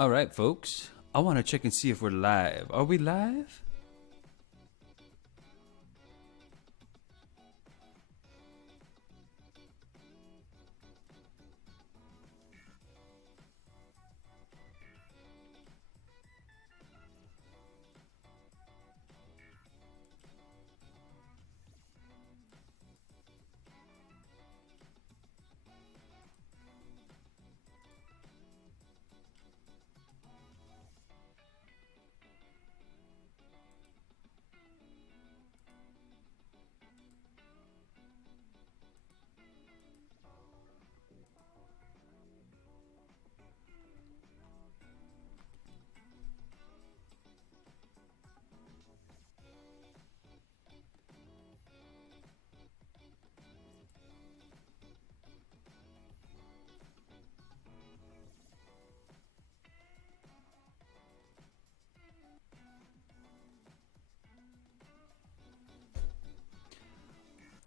All right, folks. I want to check and see if we're live. Are we live?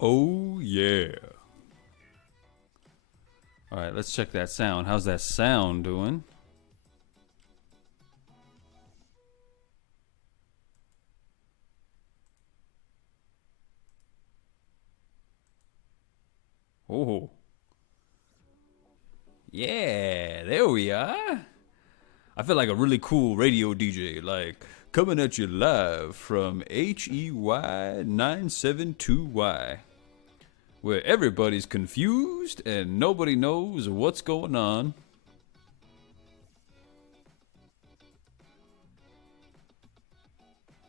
Oh, yeah. All right, let's check that sound. How's that sound doing? Oh. Yeah, there we are. I feel like a really cool radio DJ, like coming at you live from HEY 972Y, where everybody's confused and nobody knows what's going on.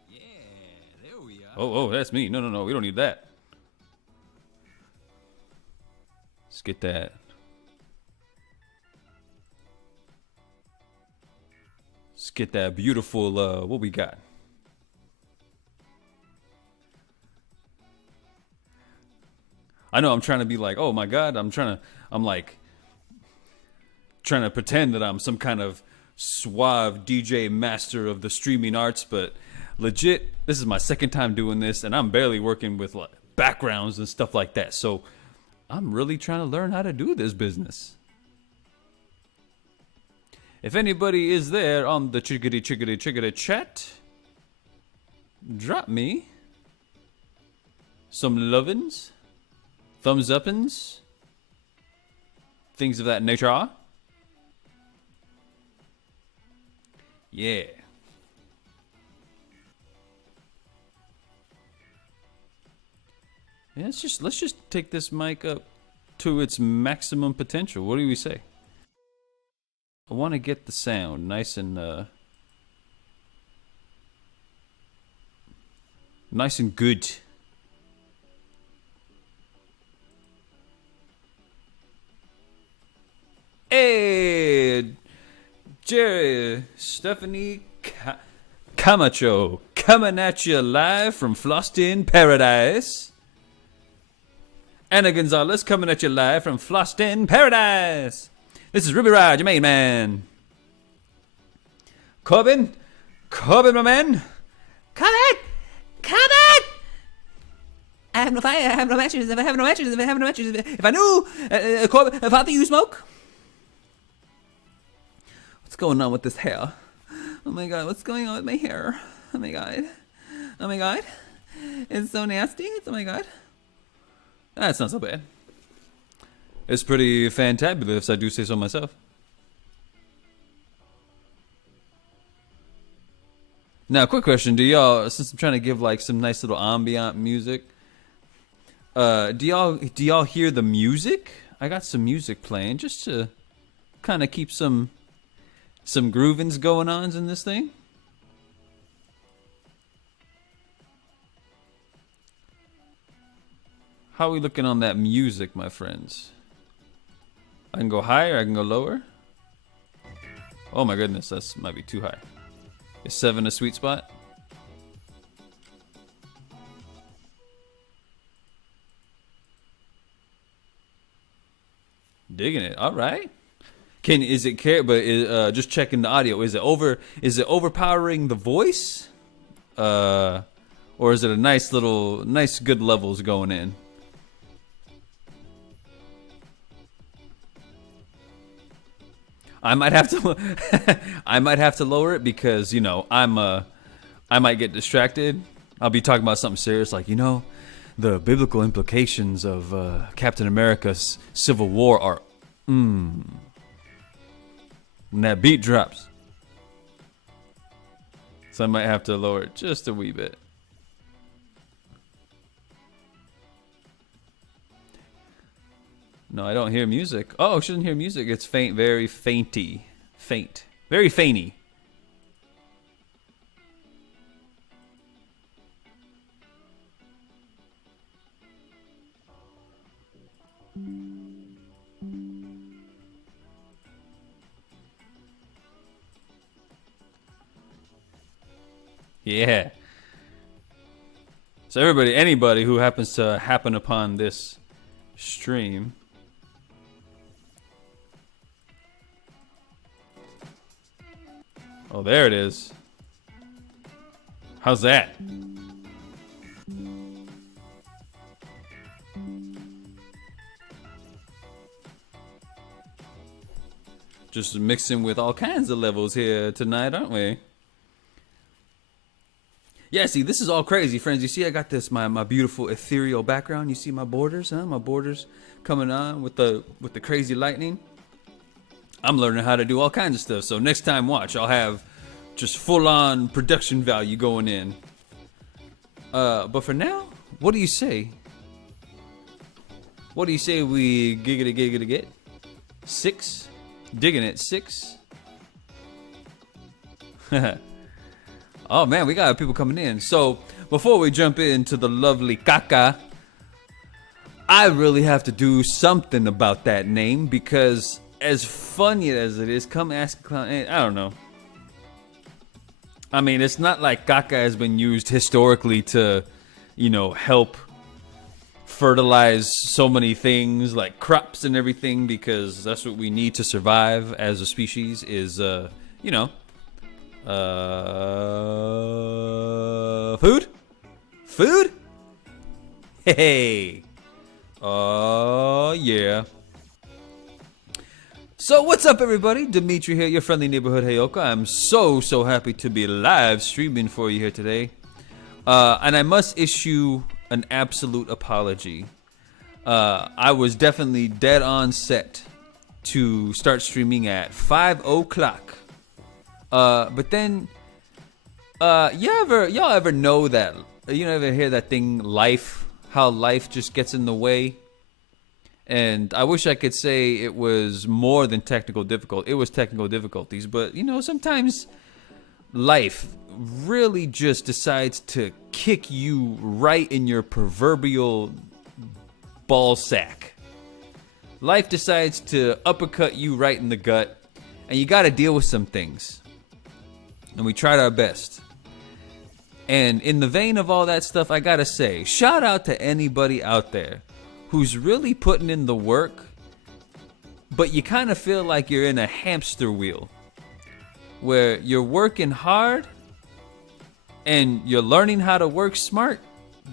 Yeah, there we are. Oh, that's me. No, we don't need that. Let's get that. Let's get that beautiful, what we got? I know I'm trying to be like, oh my God, I'm trying to pretend that I'm some kind of suave DJ master of the streaming arts, but legit, this is my second time doing this, and I'm barely working with like backgrounds and stuff like that. So I'm really trying to learn how to do this business. If anybody is there on the chickadee chat, drop me some lovin's, thumbs uppins, things of that nature. Yeah. Yeah, let's just take this mic up to its maximum potential. What do we say? I want to get the sound nice and good. Hey, Jerry, Stephanie Camacho, coming at you live from Flostin Paradise. Anna Gonzalez coming at you live from Flostin Paradise. This is Ruby Rod, your main man. Corbin, my man. Corbin! I have no fire, I have no matches, if I knew, Corbin, if I think you smoke. What's going on with this hair? Oh my God, what's going on with my hair? Oh my God. It's so nasty, oh my God. That's not so bad. It's pretty fantabulous, I do say so myself. Now, quick question: do y'all, since I'm trying to give like some nice little ambient music, do y'all hear the music? I got some music playing just to kind of keep some groovings going on in this thing. How are we looking on that music, my friends? I can go higher, I can go lower. Oh my goodness, that might be too high. Is 7 a sweet spot? Digging it. All right. Just checking the audio. Is it overpowering the voice? Or is it a nice good levels going in? I might have to I might have to lower it because, you know, I might get distracted. I'll be talking about something serious like, you know, the biblical implications of Captain America's Civil War are when that beat drops. So I might have to lower it just a wee bit. No, I don't hear music. Oh, I shouldn't hear music. It's faint, very fainty. Faint. Very fainty. Yeah. So everybody, anybody who happens to happen upon this stream, oh, there it is. How's that? Just mixing with all kinds of levels here tonight, aren't we? Yeah, see, this is all crazy, friends. You see, I got this my beautiful ethereal background. You see my borders, huh? My borders coming on with the crazy lightning. I'm learning how to do all kinds of stuff. So next time, watch, I'll have just full-on production value going in. But for now, what do you say? What do you say we giggity get? 6? Digging it, 6? Oh man, we got people coming in. So before we jump into the lovely CACA, I really have to do something about that name because as funny as it is, come ask a clown. I don't know. I mean, it's not like CACA has been used historically to, you know, help fertilize so many things like crops and everything because that's what we need to survive as a species is, you know, food? Food? Hey. Oh, yeah. So what's up, everybody? Dimitri here, your friendly neighborhood Heyoka. I'm so happy to be live streaming for you here today. And I must issue an absolute apology. I was definitely dead on set to start streaming at 5 o'clock. But then, y'all ever know that, you ever hear that thing, life, how life just gets in the way? And I wish I could say it was more than technical difficulty. It was technical difficulties, but you know, sometimes life really just decides to kick you right in your proverbial ball sack. Life decides to uppercut you right in the gut, and you gotta deal with some things. And we tried our best. And in the vein of all that stuff, I gotta say, shout out to anybody out there who's really putting in the work, but you kind of feel like you're in a hamster wheel where you're working hard and you're learning how to work smart,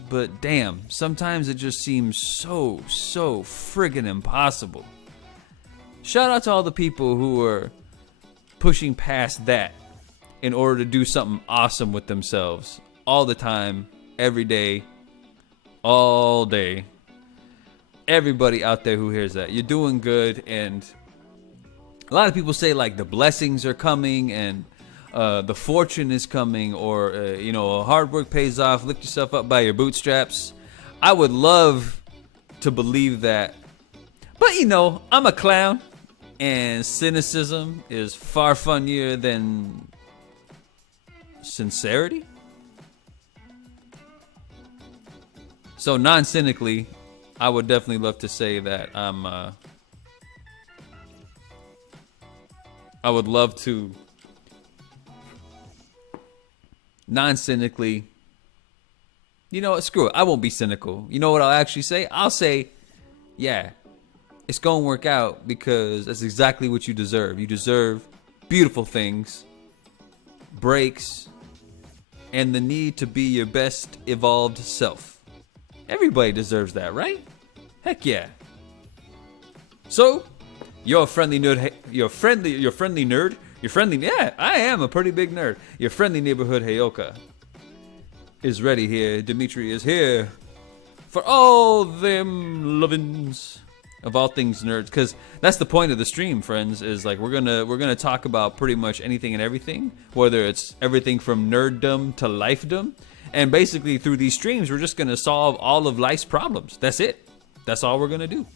but damn, sometimes it just seems so friggin' impossible. Shout out to all the people who are pushing past that in order to do something awesome with themselves all the time, every day, all day. Everybody out there who hears that, you're doing good. And a lot of people say like the blessings are coming and the fortune is coming, or you know, hard work pays off, lift yourself up by your bootstraps. I would love to believe that, but you know, I'm a clown and cynicism is far funnier than sincerity. So non-cynically, I would definitely love to say that I would love to non-cynically, you know what, screw it, I won't be cynical. You know what I'll actually say? I'll say, yeah, it's gonna work out because that's exactly what you deserve. You deserve beautiful things, breaks, and the need to be your best evolved self. Everybody deserves that, right? Heck yeah. So, You're a friendly nerd. You're friendly. You're friendly nerd. You're friendly. Yeah, I am a pretty big nerd. Your friendly neighborhood Heyoka is ready here. Dimitri is here for all them lovin's of all things nerds, because that's the point of the stream, friends. Is like we're gonna talk about pretty much anything and everything, whether it's everything from nerddom to lifedom, and basically through these streams we're just gonna solve all of life's problems. That's it. That's all we're gonna do.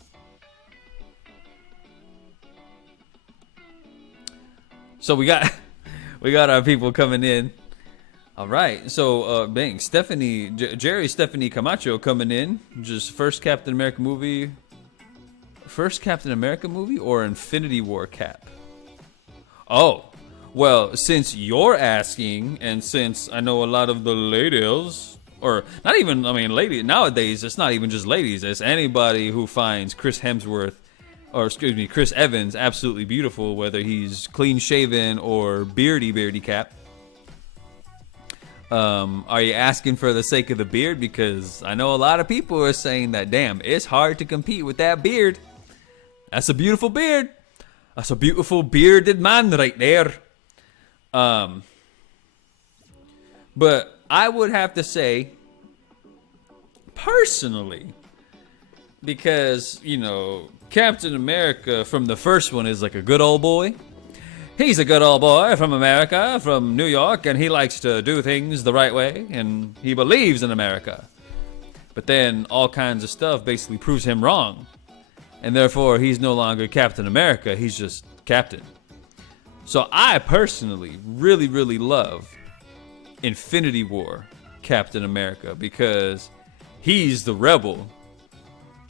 So we got our people coming in. All right, so bang, Jerry Stephanie Camacho coming in. Just first Captain America movie or Infinity War cap? Oh, well, since you're asking, and since I know a lot of the ladies, or not even, I mean, ladies nowadays, it's not even just ladies. It's anybody who finds Chris Evans absolutely beautiful, whether he's clean shaven or beardy cap. Are you asking for the sake of the beard? Because I know a lot of people are saying that, damn, it's hard to compete with that beard. That's a beautiful beard. That's a beautiful bearded man right there. But I would have to say, personally, because, you know, Captain America from the first one is like a good old boy. He's a good old boy from America, from New York, and he likes to do things the right way, and he believes in America. But then all kinds of stuff basically proves him wrong. And therefore, he's no longer Captain America, he's just Captain. So I personally really, really love Infinity War Captain America, because he's the rebel.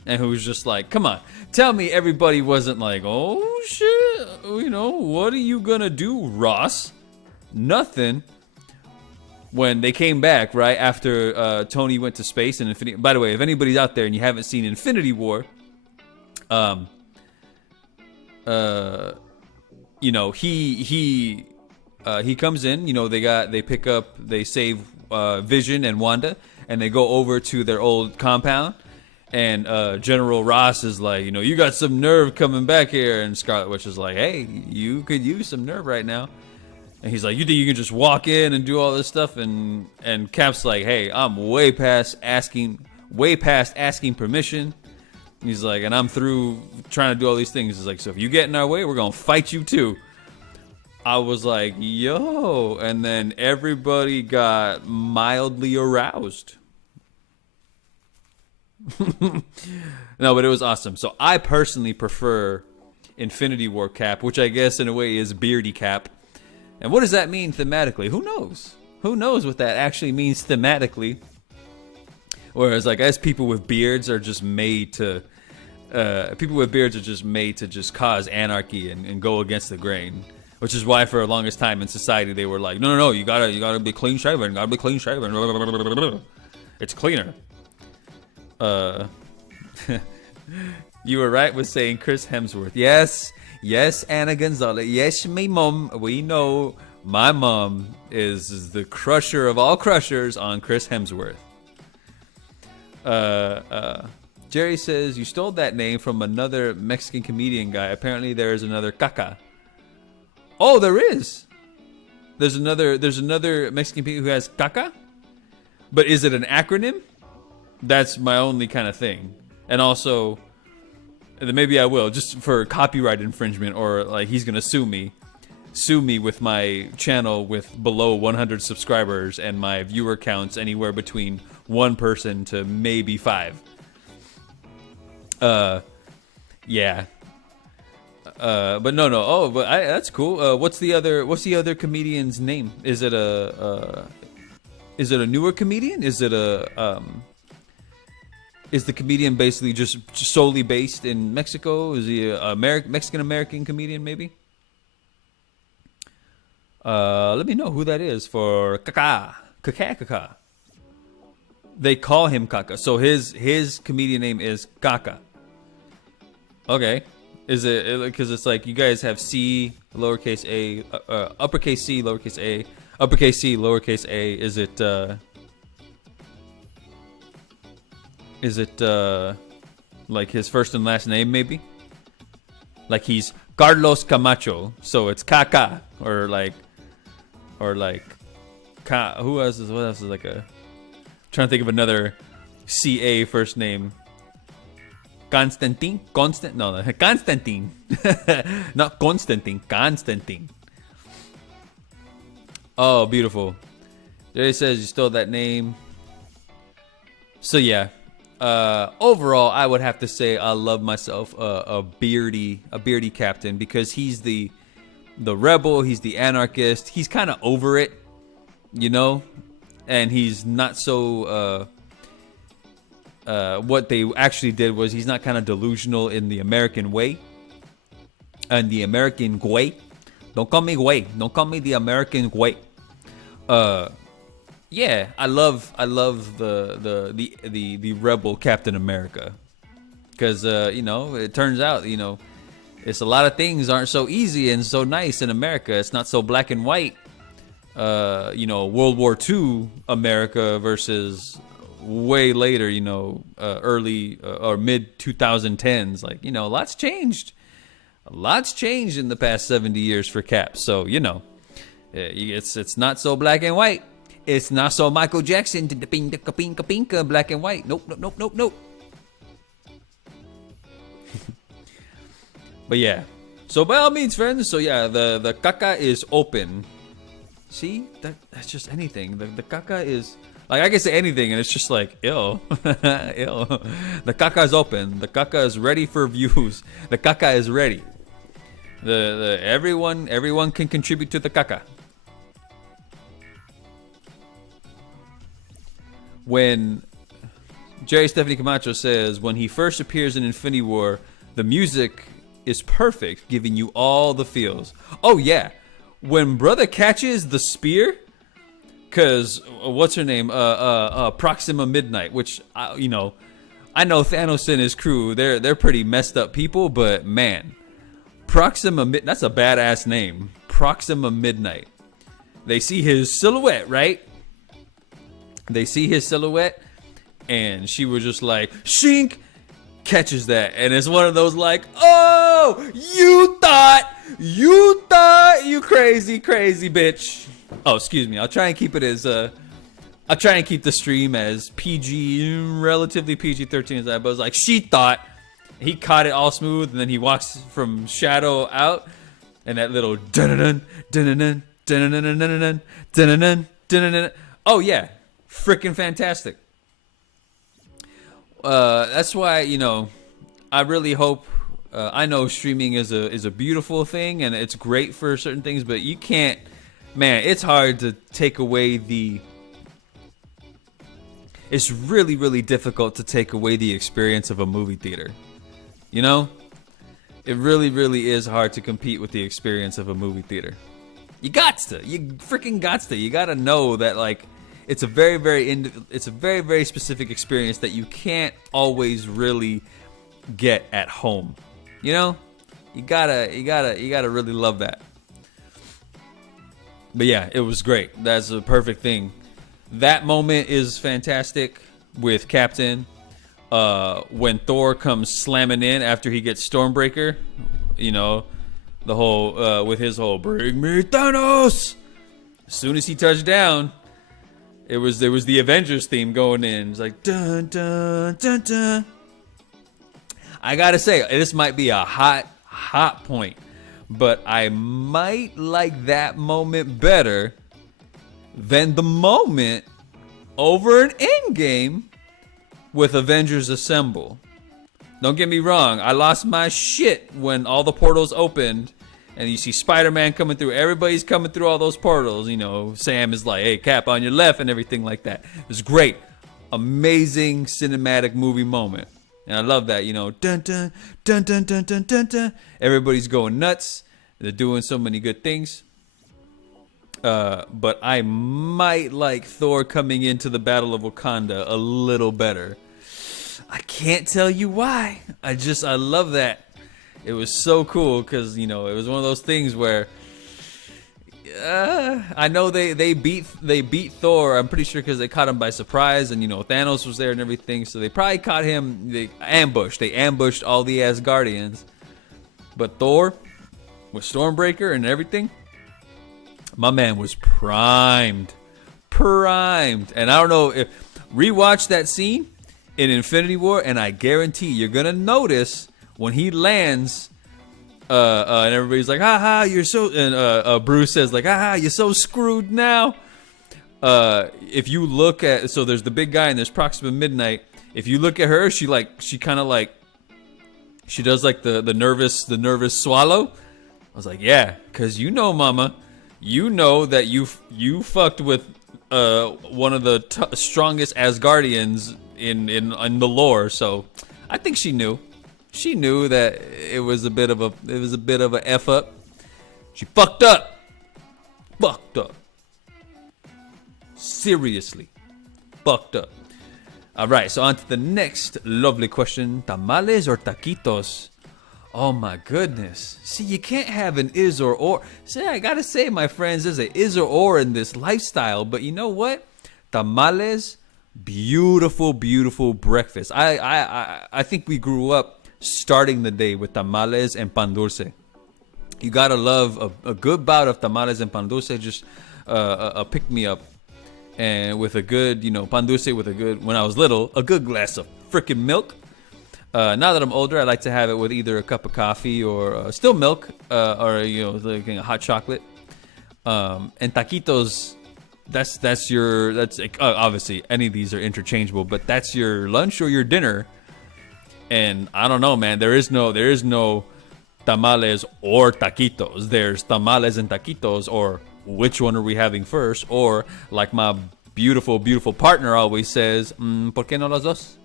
And who's just like, come on, tell me everybody wasn't like, oh shit, you know, what are you gonna do, Ross? Nothing. When they came back, right, after Tony went to space and Infinity. By the way, if anybody's out there and you haven't seen Infinity War, you know, he comes in, you know, they save Vision and Wanda, and they go over to their old compound. And General Ross is like, you know, you got some nerve coming back here. And Scarlet Witch is like, hey, you could use some nerve right now. And he's like, you think you can just walk in and do all this stuff? And Cap's like, hey, I'm way past asking permission. He's like, and I'm through trying to do all these things. He's like, so if you get in our way, we're going to fight you too. I was like, yo. And then everybody got mildly aroused. No, but it was awesome. So I personally prefer Infinity War Cap, which I guess in a way is beardy cap. And what does that mean thematically? Who knows? Who knows what that actually means thematically? Whereas, like, as people with beards are just made to, just cause anarchy and go against the grain. Which is why for the longest time in society they were like, no, you gotta be clean shaven, It's cleaner. You were right with saying Chris Hemsworth. Yes, Anna Gonzalez. Yes, my mom. We know my mom is the crusher of all crushers on Chris Hemsworth. Jerry says you stole that name from another Mexican comedian guy. Apparently, there is another CACA. Oh, there is. There's another Mexican comedian who has CACA. But is it an acronym? That's my only kind of thing. And also, maybe I will, just for copyright infringement, or like he's gonna sue me with my channel with below 100 subscribers and my viewer counts anywhere between 1 person to maybe 5. Yeah. But no. Oh, but that's cool. What's the other comedian's name? Is it a newer comedian? Is the comedian basically just solely based in Mexico? Is he a Mexican-American comedian, maybe? Let me know who that is for CACA. They call him CACA. So his comedian name is CACA. Okay. Is it because it's like you guys have C, lowercase a, uppercase C, lowercase a, uppercase C, lowercase a. Is it like his first and last name, maybe? Like he's Carlos Camacho, so it's CACA or like who else is what else is like a trying to think of another CA first name. Constantine? No, Constantine. Not Constantine, Constantine. Oh, beautiful. There it says you stole that name. So yeah. Overall, I would have to say I love myself a beardy captain because he's the rebel, he's the anarchist, he's kind of over it, you know, and he's not so. What they actually did was he's not kind of delusional in the American way, and the American way. Don't call me way. Don't call me the American way. Yeah, I love the rebel Captain America, because you know, it turns out, you know, it's a lot of things aren't so easy and so nice in America. It's not so black and white. You know, World War II America versus way later, you know, early or mid 2010s. Like, you know, a lot's changed in the past 70 years for Cap. So, you know, it's not so black and white. It's not so Michael Jackson, pinka, black and white. Nope. But yeah, so by all means, friends. So yeah, the CACA is open. See, that's just anything. The CACA is like, I can say anything, and it's just like ill, ill. The CACA is open. The CACA is ready for views. The CACA is ready. Everyone can contribute to the CACA. When Jerry Stephanie Camacho says, when he first appears in Infinity War, the music is perfect, giving you all the feels. Oh yeah, when brother catches the spear, cause what's her name? Proxima Midnight, which you know, I know Thanos and his crew, they're pretty messed up people, but man, that's a badass name. Proxima Midnight. They see his silhouette, right? They see his silhouette, and she was just like, shink, catches that. And it's one of those like, oh, you thought, you crazy bitch. Oh, excuse me. I'll try and keep it as, I'll try and keep the stream as PG, relatively PG-13 as that. But it was like, she thought. He caught it all smooth, and then he walks from shadow out, and that little dun-dun-dun, dun-dun-dun, dun-dun-dun, dun-dun-dun, dun-dun-dun, dun-dun-dun. Oh, yeah. Freaking fantastic. That's why, you know, I really hope, I know streaming is a beautiful thing and it's great for certain things, but you can't, man, it's hard to take away it's really difficult to take away the experience of a movie theater. You know? It really is hard to compete with the experience of a movie theater. You freaking gots to. You gotta know that, like, it's a very specific experience that you can't always really get at home. You know, you gotta really love that. But yeah, it was great. That's a perfect thing. That moment is fantastic with Captain. When Thor comes slamming in after he gets Stormbreaker, you know, the whole with his whole "Bring me Thanos." As soon as he touched down, there was the Avengers theme going in. It's like dun dun dun dun. I gotta say, this might be a hot point, but I might like that moment better than the moment over an Endgame with Avengers Assemble. Don't get me wrong, I lost my shit when all the portals opened and you see Spider-Man coming through. Everybody's coming through all those portals. You know, Sam is like, hey, Cap, on your left, and everything like that. It was great. Amazing cinematic movie moment. And I love that, you know, dun dun dun dun dun dun dun dun. Everybody's going nuts. They're doing so many good things. But I might like Thor coming into the Battle of Wakanda a little better. I can't tell you why. I love that. It was so cool because, you know, it was one of those things where I know they beat Thor. I'm pretty sure because they caught him by surprise, and you know Thanos was there and everything, so they probably caught him. They ambushed all the Asgardians, But Thor, with Stormbreaker and everything, my man was primed. And I don't know if rewatch that scene in Infinity War, and I guarantee you're gonna notice when he lands, and everybody's like, "Ha, you're so," and Bruce says like, "Ha, you're so screwed now." If you look at, so there's the big guy and there's Proxima Midnight. If you look at her, she kind of like, she does like the nervous swallow. I was like, yeah, cause you know, Mama, you know that you fucked with one of the strongest Asgardians in the lore. So I think she knew. She knew that it was a bit of a f up. She fucked up. Seriously, fucked up. All right, so on to the next lovely question: tamales or taquitos? Oh my goodness. See, you can't have an is or. See, I gotta say, my friends, there's an is or in this lifestyle. But you know what? Tamales, beautiful, beautiful breakfast. I think we grew up starting the day with tamales and pan dulce. You gotta love a good bout of tamales and pan dulce. Just a pick me up, and with a good, pan dulce with a good. When I was little, a good glass of freaking milk. Now that I'm older, I like to have it with either a cup of coffee or still milk, or like a hot chocolate. And taquitos, that's obviously any of these are interchangeable, but that's your lunch or your dinner. And I don't know, man. There is no tamales or taquitos. There's tamales and taquitos, or which one are we having first? Or like my beautiful, beautiful partner always says, ¿Por qué no las dos?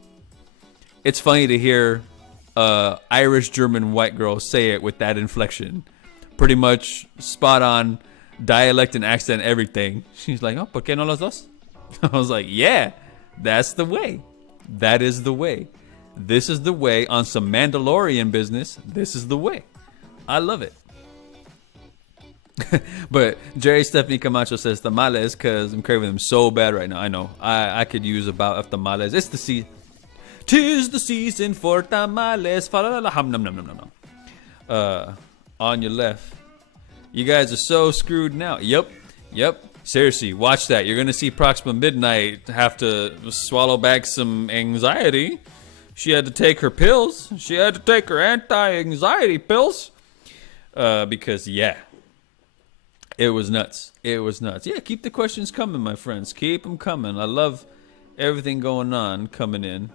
It's funny to hear Irish, German, white girls say it with that inflection. Pretty much spot on dialect and accent, everything. She's like, oh, ¿por qué no las dos? I was like, yeah, that's the way. That is the way. This is the way on some Mandalorian business. This is the way. I love it. But Jerry Stephanie Camacho says tamales because I'm craving them so bad right now. I know. I could use a bout of tamales. It's the season. 'Tis the season for tamales. On your left. You guys are so screwed now. Yep. Seriously, watch that. You're gonna see Proxima Midnight have to swallow back some anxiety. She had to take her pills. She had to take her anti-anxiety pills. Because yeah, it was nuts. Yeah, keep the questions coming, my friends. Keep them coming. I love everything going on coming in.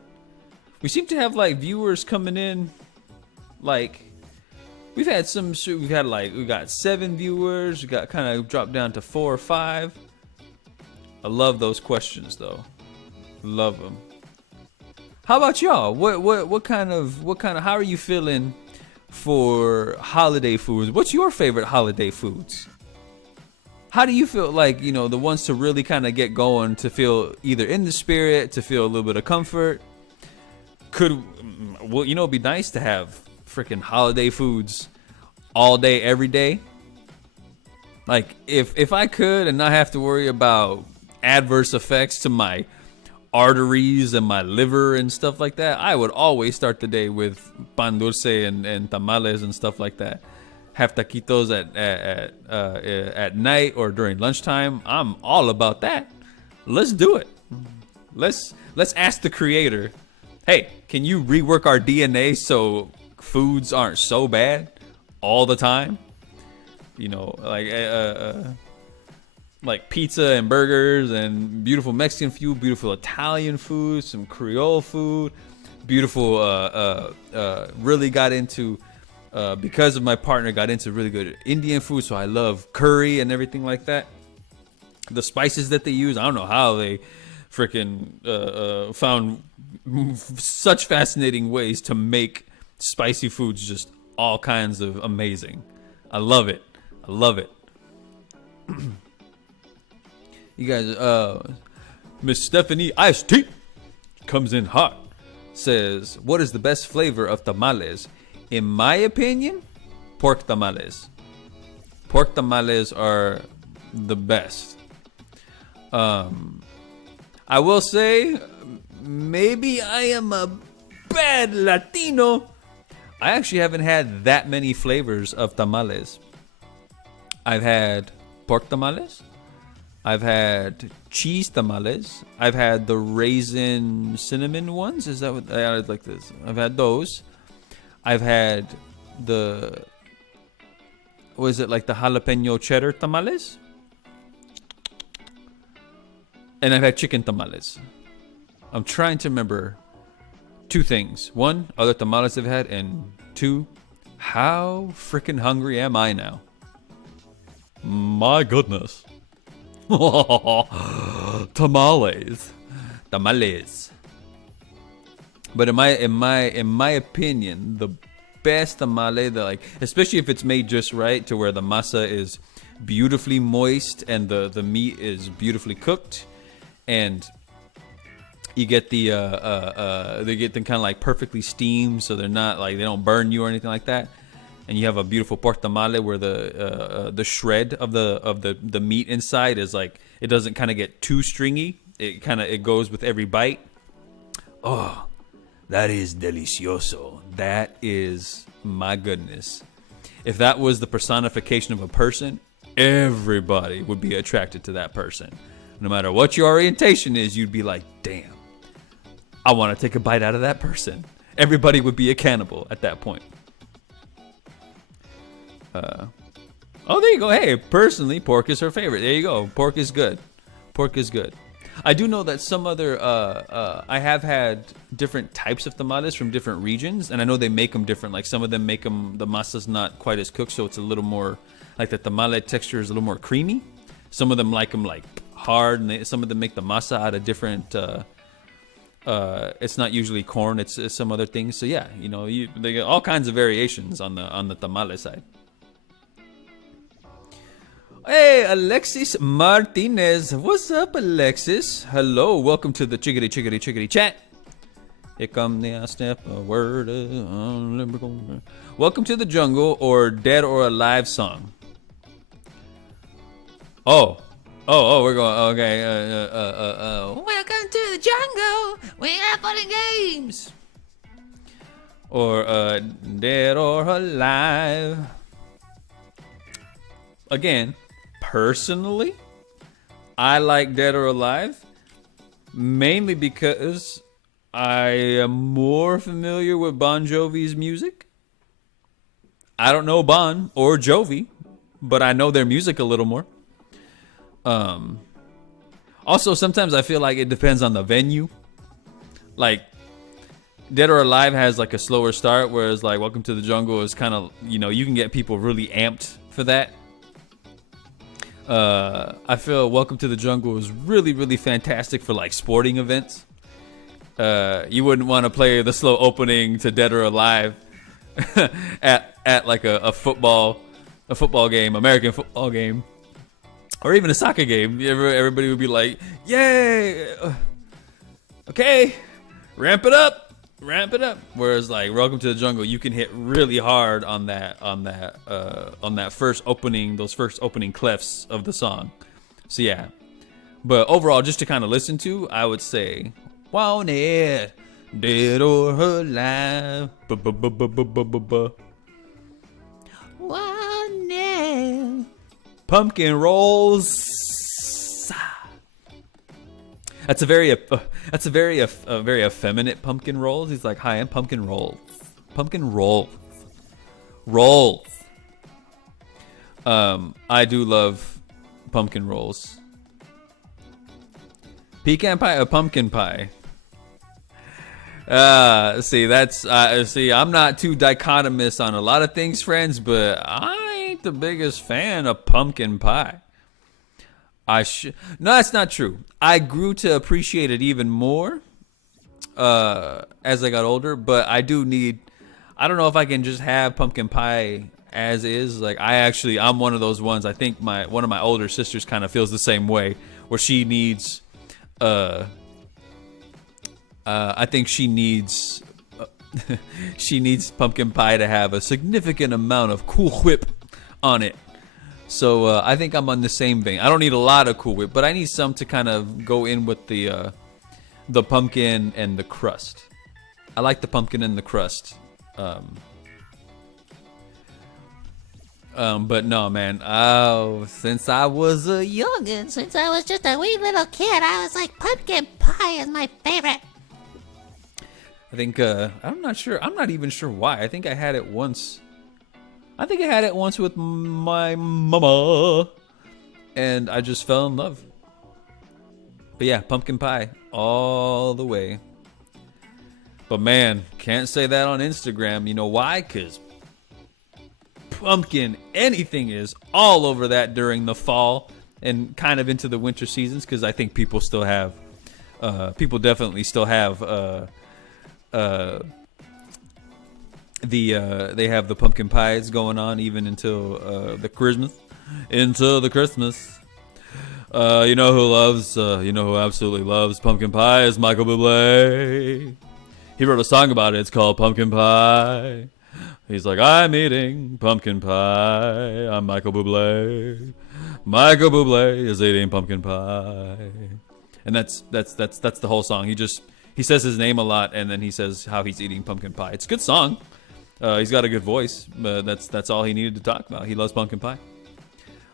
We seem to have like viewers coming in. Like we got 7 viewers. We got kind of dropped down to 4 or 5. I love those questions though. Love them. How about y'all? What kind of how are you feeling for holiday foods? What's your favorite holiday foods? How do you feel like, the ones to really kind of get going, to feel either in the spirit, to feel a little bit of comfort? It'd be nice to have freaking holiday foods all day, every day. Like if I could and not have to worry about adverse effects to my arteries and my liver and stuff like that, I would always start the day with pan dulce and tamales and stuff like that. Have taquitos at night or during lunchtime. I'm all about that. Let's do it. Let's ask the creator, hey, can you rework our DNA so foods aren't so bad all the time? Like pizza and burgers and beautiful Mexican food, beautiful Italian food, some Creole food, beautiful, really got into, because of my partner, got into really good Indian food. So I love curry and everything like that. The spices that they use, I don't know how they freaking found such fascinating ways to make spicy foods just all kinds of amazing. I love it. You guys, Miss Stephanie Iced Tea comes in hot. Says, what is the best flavor of tamales? In my opinion, pork tamales. Pork tamales are the best. I will say, maybe I am a bad Latino. I actually haven't had that many flavors of tamales. I've had pork tamales. I've had cheese tamales. I've had the raisin cinnamon ones. Is that what I like this? I've had those. I've had the, was it like the jalapeno cheddar tamales? And I've had chicken tamales. I'm trying to remember two things. One, other tamales I've had, and two, how freaking hungry am I now? My goodness. Tamales. But in my opinion, the best tamale, that like, especially if it's made just right to where the masa is beautifully moist and the meat is beautifully cooked, and you get they get them kind of like perfectly steamed, so they're not like, they don't burn you or anything like that. And you have a beautiful pork tamale where the shred of the meat inside is like, it doesn't kind of get too stringy. It goes with every bite. Oh, that is delicioso. That is, my goodness. If that was the personification of a person, everybody would be attracted to that person. No matter what your orientation is, you'd be like, damn, I want to take a bite out of that person. Everybody would be a cannibal at that point. Oh, there you go. Hey, personally, pork is her favorite. There you go. Pork is good. Pork is good. I do know that some other, I have had different types of tamales from different regions, and I know they make them different. Like some of them make them, the masa's not quite as cooked, so it's a little more, like the tamale texture is a little more creamy. Some of them like them like hard, and some of them make the masa out of different, it's not usually corn, it's some other things. So yeah, you know, they get all kinds of variations on the tamale side. Hey, Alexis Martinez. What's up, Alexis? Hello, welcome to the chickadee chat. Here come the step, a word. Welcome to the jungle, or Dead or Alive song. Oh, we're going, okay. Welcome to the jungle, we have fun and games. Or Dead or Alive. Again, personally, I like Dead or Alive mainly because I am more familiar with Bon Jovi's music. I don't know Bon or Jovi, but I know their music a little more. Also, sometimes I feel like it depends on the venue. Like, Dead or Alive has like a slower start, whereas like Welcome to the Jungle is kind of, you know, you can get people really amped for that. I feel Welcome to the Jungle is really, really fantastic for like sporting events. You wouldn't want to play the slow opening to Dead or Alive at like a football game, American football game, or even a soccer game. Everybody would be like, "Yay! Okay, ramp it up." Whereas like Welcome to the Jungle, you can hit really hard on that first opening, those first opening clefs of the song. So yeah, but overall, just to kind of listen to, I would say, Wanted, Dead or Alive, Wanted, Pumpkin Rolls. That's a very effeminate pumpkin rolls. He's like, "Hi, I'm pumpkin rolls." Pumpkin rolls. Rolls. I do love pumpkin rolls. Pecan pie or pumpkin pie? See, I'm not too dichotomous on a lot of things, friends, but I ain't the biggest fan of pumpkin pie. No, that's not true. I grew to appreciate it even more as I got older, but I don't know if I can just have pumpkin pie as is. Like, I'm one of those ones. I think one of my older sisters kind of feels the same way, where she needs, I think she needs pumpkin pie to have a significant amount of Cool Whip on it. So I think I'm on the same vein. I don't need a lot of Cool Whip, but I need some to kind of go in with the pumpkin and the crust. I like the pumpkin and the crust But no, man. Oh, since I was a Youngin', since I was just a wee little kid, I was like, pumpkin pie is my favorite. I think I'm not sure. I'm not even sure why. I think I had it once. I think I had it once with my mama, and I just fell in love. But yeah, pumpkin pie all the way. But man, can't say that on Instagram. You know why? Because pumpkin anything is all over that during the fall and kind of into the winter seasons, because I think people still have people definitely still have they have the pumpkin pies going on even until the Christmas. You know who absolutely loves pumpkin pie is Michael Bublé. He wrote a song about it. It's called Pumpkin Pie. He's like, I'm eating pumpkin pie. I'm Michael Bublé. Michael Bublé is eating pumpkin pie. And that's the whole song. He says his name a lot, and then he says how he's eating pumpkin pie. It's a good song. He's got a good voice, but that's all he needed to talk about. He loves pumpkin pie.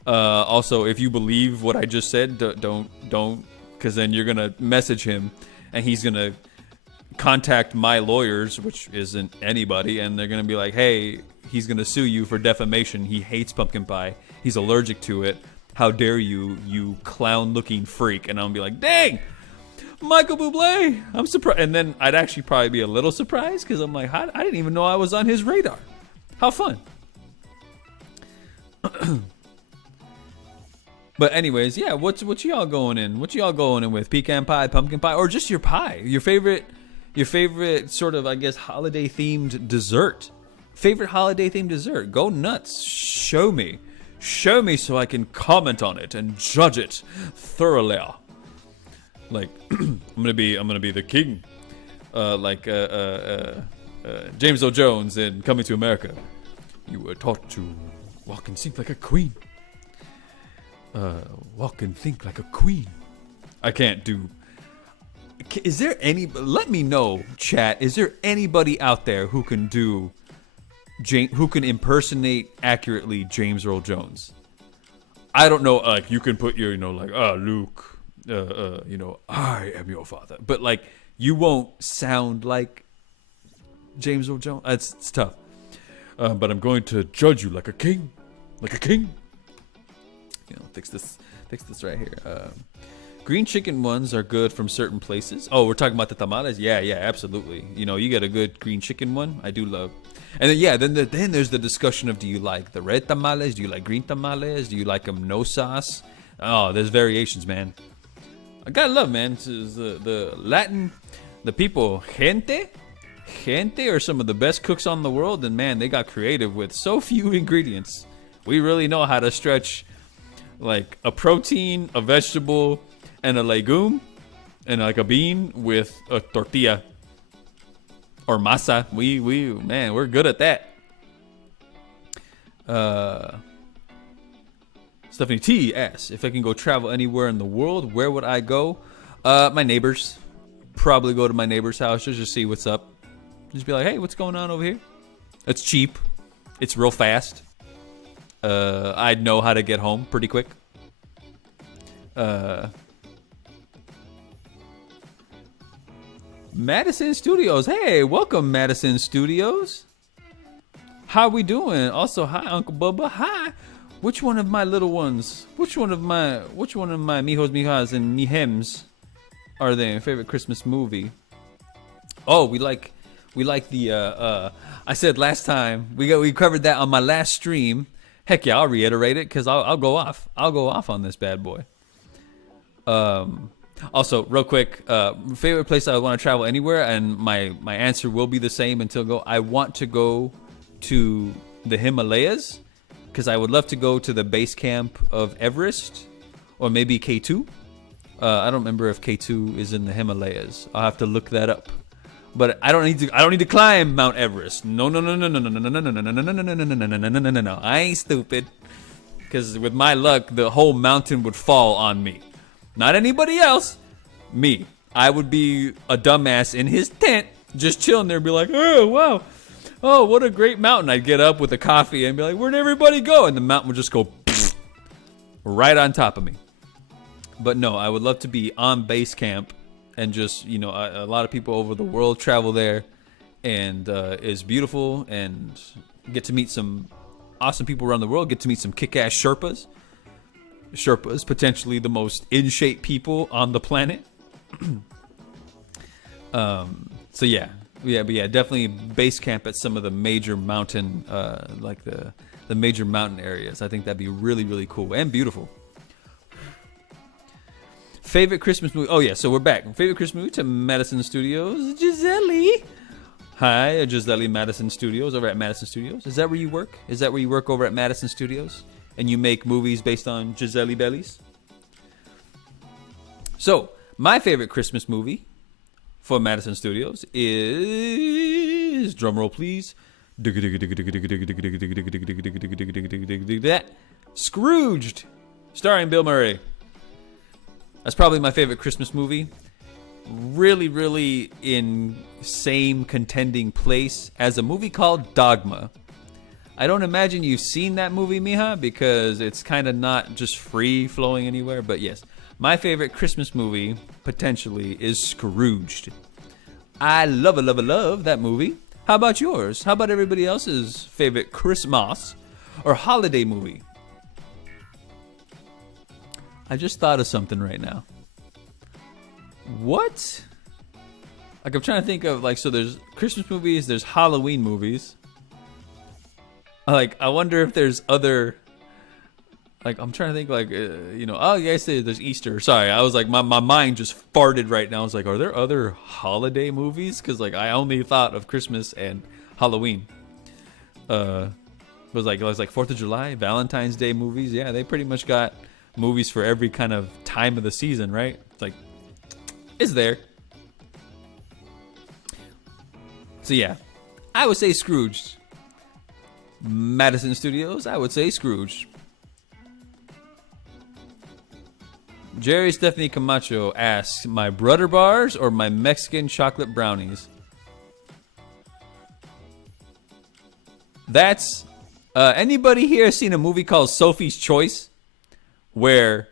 Also, if you believe what I just said, don't, because then you're gonna message him, and he's gonna contact my lawyers, which isn't anybody, and they're gonna be like, hey, he's gonna sue you for defamation. He hates pumpkin pie. He's allergic to it. How dare you, you clown-looking freak? And I'll be like, dang, Michael Bublé, I'm surprised. And then I'd actually probably be a little surprised, because I'm like, I didn't even know I was on his radar. How fun. But anyways, yeah, what y'all going in? What y'all going in with? Pecan pie, pumpkin pie, or just your pie? Your favorite sort of, I guess, holiday themed dessert. Favorite holiday themed dessert. Go nuts. Show me so I can comment on it and judge it thoroughly. Like I'm gonna be the king, James Earl Jones in Coming to America. You were taught to walk and think like a queen. Walk and think like a queen. I can't do. Is there any? Let me know, chat. Is there anybody out there who can do, who can impersonate accurately James Earl Jones? I don't know. Like you can put your, Luke, I am your father, but like you won't sound like James Earl Jones. It's tough. But I'm going to judge you like a king, like a king. Fix this right here. Green chicken ones are good from certain places. Oh, we're talking about the tamales. Yeah, absolutely. You get a good green chicken one. I do love. And then there's the discussion of, do you like the red tamales? Do you like green tamales? Do you like them no sauce? Oh, there's variations, man. I gotta love, man. The Latin, the people, gente are some of the best cooks on the world, and man, they got creative with so few ingredients. We really know how to stretch like a protein, a vegetable, and a legume, and like a bean with a tortilla or masa. We're good at that. Stephanie T asks, if I can go travel anywhere in the world, where would I go? My neighbors. Probably go to my neighbor's house just to see what's up. Just be like, hey, what's going on over here? It's cheap. It's real fast. I'd know how to get home pretty quick. Madison Studios. Hey, welcome, Madison Studios. How we doing? Also, hi, Uncle Bubba. Hi. Which one of my little ones? Which one of my mijos, mijas, and mihems are they? Favorite Christmas movie? Oh, we like the. I said last time we covered that on my last stream. Heck yeah, I'll reiterate it because I'll go off. I'll go off on this bad boy. Also, real quick, favorite place I want to travel anywhere, and my answer will be the same until I want to go to the Himalayas, because I would love to go to the base camp of Everest, or maybe K2. I don't remember if K2 is in the Himalayas. I'll have to look that up. But I don't need to climb Mount Everest. No. I ain't stupid. Because with my luck, the whole mountain would fall on me. Not anybody else. Me. I would be a dumbass in his tent, just chilling there, be like, oh, wow. oh, what a great mountain. I'd get up with a coffee and be like, where'd everybody go? And the mountain would just go right on top of me. But no, I would love to be on base camp and just, you know, a lot of people over the world travel there, and it's beautiful, and get to meet some awesome people around the world, get to meet some kick-ass Sherpas. Sherpas, potentially the most in-shape people on the planet. So yeah, definitely base camp at some of the major mountain, like the major mountain areas. I think that'd be really, really cool and beautiful. Favorite Christmas movie? Oh yeah, so we're back. Favorite Christmas movie to Madison Studios. Giselle. Hi, Giselle Madison Studios, over at Madison Studios. Is that where you work? Is that where you work, over at Madison Studios? And you make movies based on Giselle Bellies? So, my favorite Christmas movie for Madison Studios is, drumroll please, Scrooged, starring Bill Murray. That's probably my favorite Christmas movie. Really, really in same contending place as a movie called Dogma. I don't imagine you've seen that movie, Mija, because it's kind of not just free flowing anywhere. But yes, my favorite Christmas movie potentially is Scrooged. I love that movie. How about yours? How about everybody else's favorite Christmas or holiday movie? I just thought of something right now. What? Like, I'm trying to think of, like, so there's Christmas movies, there's Halloween movies. Like, I wonder if there's other, like, I'm trying to think, like, you know, oh, yeah, I say there's Easter. Sorry, I was like, my mind just farted right now. I was like, are there other holiday movies? Because, like, I only thought of Christmas and Halloween. It was like 4th of July, Valentine's Day movies. Yeah, they pretty much got movies for every kind of time of the season, right? It's like, it's there. So yeah, I would say Scrooge. Madison Studios, I would say Scrooge. Jerry Stephanie Camacho asks, my brother bars or my Mexican chocolate brownies? That's anybody here seen a movie called Sophie's Choice, where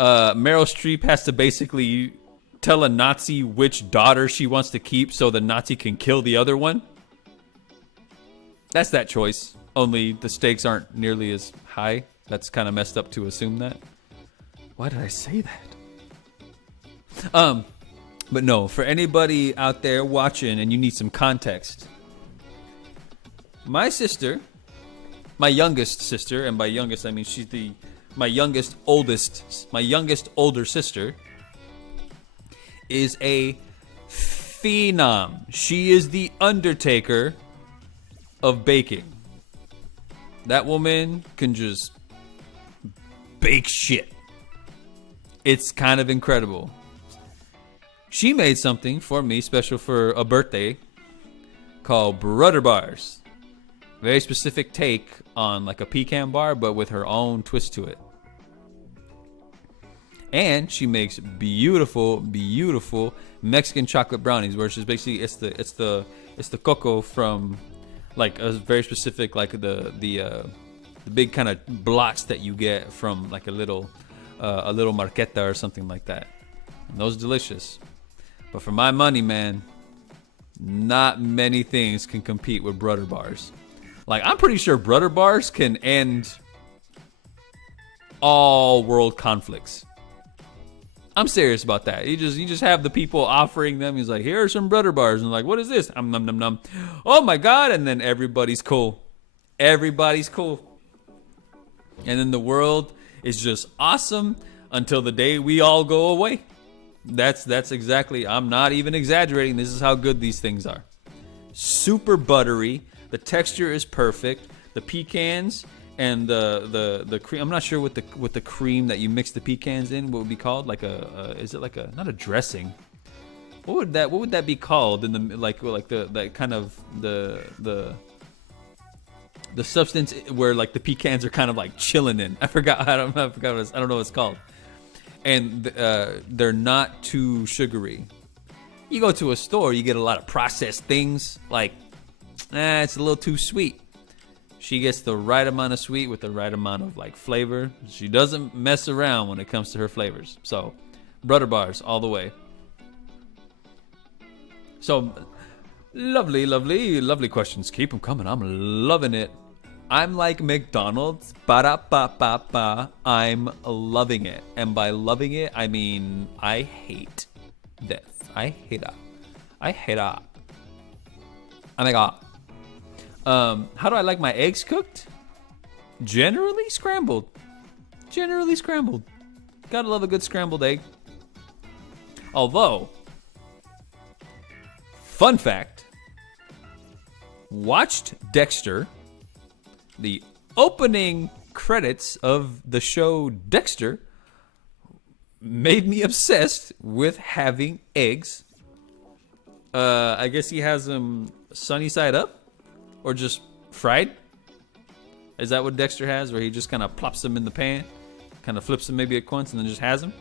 Meryl Streep has to basically tell a Nazi which daughter she wants to keep so the Nazi can kill the other one? That's that choice, only the stakes aren't nearly as high. That's kind of messed up to assume that. Why did I say that? But no, for anybody out there watching and you need some context, my sister, my youngest sister, and by youngest I mean she's my youngest older sister, is a phenom. She is the Undertaker of baking. That woman can just bake shit. It's kind of incredible. She made something for me special for a birthday called Brother Bars. Very specific take on like a pecan bar, but with her own twist to it. And she makes beautiful Mexican chocolate brownies, where she's basically it's the cocoa from like a very specific, like the big kind of blocks that you get from like a little marqueta or something like that. And those are delicious. But for my money, man, not many things can compete with Brother Bars. Like, I'm pretty sure Brother Bars can end all world conflicts. I'm serious about that. You just have the people offering them. He's like, here are some Brother Bars. And like, what is this? Num num num. Oh my God. And then everybody's cool. Everybody's cool. And then the world is just awesome until the day we all go away. That's exactly, I'm not even exaggerating. This is how good these things are. Super buttery. The texture is perfect. The pecans and the cream. I'm not sure what the cream that you mix the pecans in, what would be called? Like is it like a, not a dressing? What would that be called in the like the kind of the substance where like the pecans are kind of like chilling in? I forgot what it's called. And they're not too sugary. You go to a store, you get a lot of processed things like it's a little too sweet. She gets the right amount of sweet with the right amount of like flavor. She doesn't mess around when it comes to her flavors. So, Brother Bars all the way. So, lovely questions. Keep them coming. I'm loving it. I'm like McDonald's. Ba-da-ba-ba-ba. I'm loving it. And by loving it, I mean I hate death. I hate it. Oh my god. How do I like my eggs cooked? Generally scrambled. Gotta love a good scrambled egg. Although, fun fact, watched Dexter. The opening credits of the show Dexter made me obsessed with having eggs. I guess he has them sunny side up or just fried. Is that what Dexter has, where he just kind of plops them in the pan, kind of flips them maybe at once and then just has them?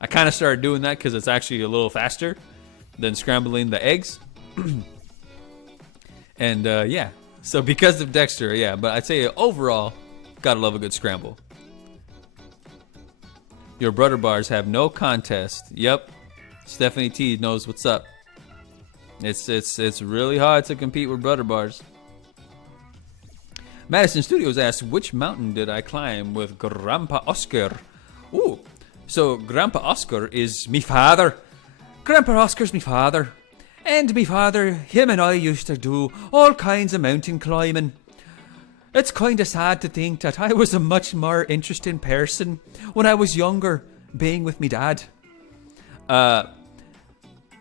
I kind of started doing that because it's actually a little faster than scrambling the eggs. And yeah. So because of Dexter, yeah, but I'd say overall, gotta love a good scramble. Your Brother Bars have no contest. Yep, Stephanie T knows what's up. It's really hard to compete with Brother Bars. Madison Studios asks, which mountain did I climb with Grandpa Oscar? Ooh, so Grandpa Oscar is me father. Grandpa Oscar's me father. And me father, him and I used to do all kinds of mountain climbing. It's kind of sad to think that I was a much more interesting person when I was younger, being with me dad. But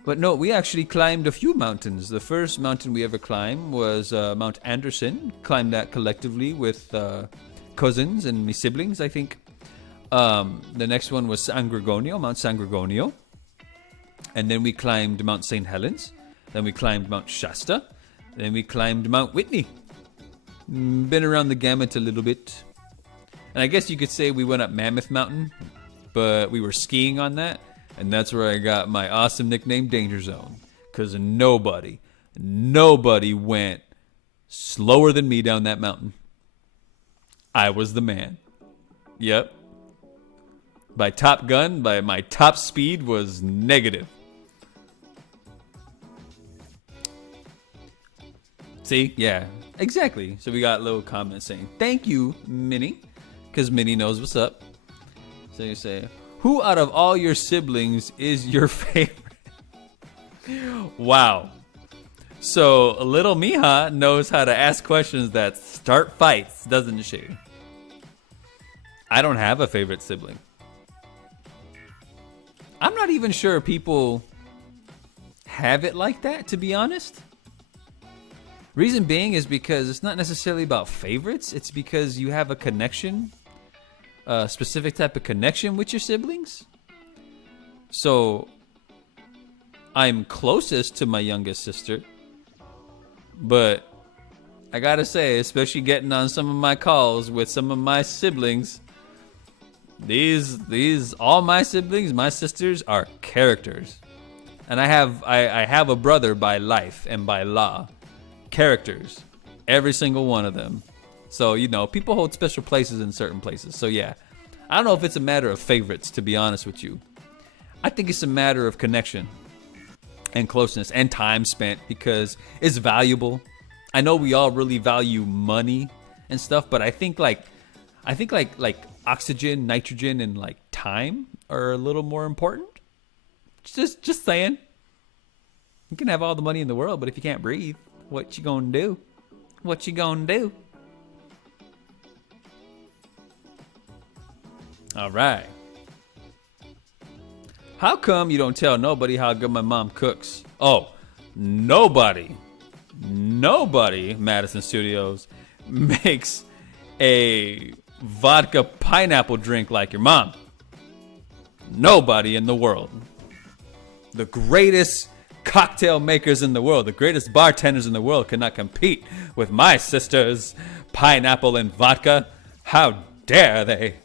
no, we actually climbed a few mountains. The first mountain we ever climbed was Mount Anderson. Climbed that collectively with cousins and me siblings, I think. The next one was Mount San Gorgonio. And then we climbed Mount St. Helens. Then we climbed Mount Shasta. Then we climbed Mount Whitney. Been around the gamut a little bit. And I guess you could say we went up Mammoth Mountain, but we were skiing on that. And that's where I got my awesome nickname, Danger Zone. Because nobody went slower than me down that mountain. I was the man. Yep. By Top Gun, by my top speed was negative. See? Yeah, exactly. So we got a little comment saying, thank you, Minnie. Because Minnie knows what's up. So you say, who out of all your siblings is your favorite? Wow. So little Mija knows how to ask questions that start fights, doesn't she? I don't have a favorite sibling. I'm not even sure people have it like that, to be honest. Reason being is because it's not necessarily about favorites. It's because you have a connection, a specific type of connection with your siblings. So I'm closest to my youngest sister. But I gotta say, especially getting on some of my calls with some of my siblings, all my siblings, my sisters are characters. And I have a brother by life and by law. Characters. Every single one of them. So, you know, people hold special places in certain places. So, yeah. I don't know if it's a matter of favorites, to be honest with you. I think it's a matter of connection and closeness and time spent because it's valuable. I know we all really value money and stuff, but I think like oxygen, nitrogen, and like time are a little more important. Just saying. You can have all the money in the world, but if you can't breathe, what you gonna do? What you gonna do? All right. How come you don't tell nobody how good my mom cooks? Oh, nobody, Madison Studios makes a vodka pineapple drink like your mom. Nobody in the world. The greatest cocktail makers in the world, the greatest bartenders in the world cannot compete with my sister's pineapple and vodka. How dare they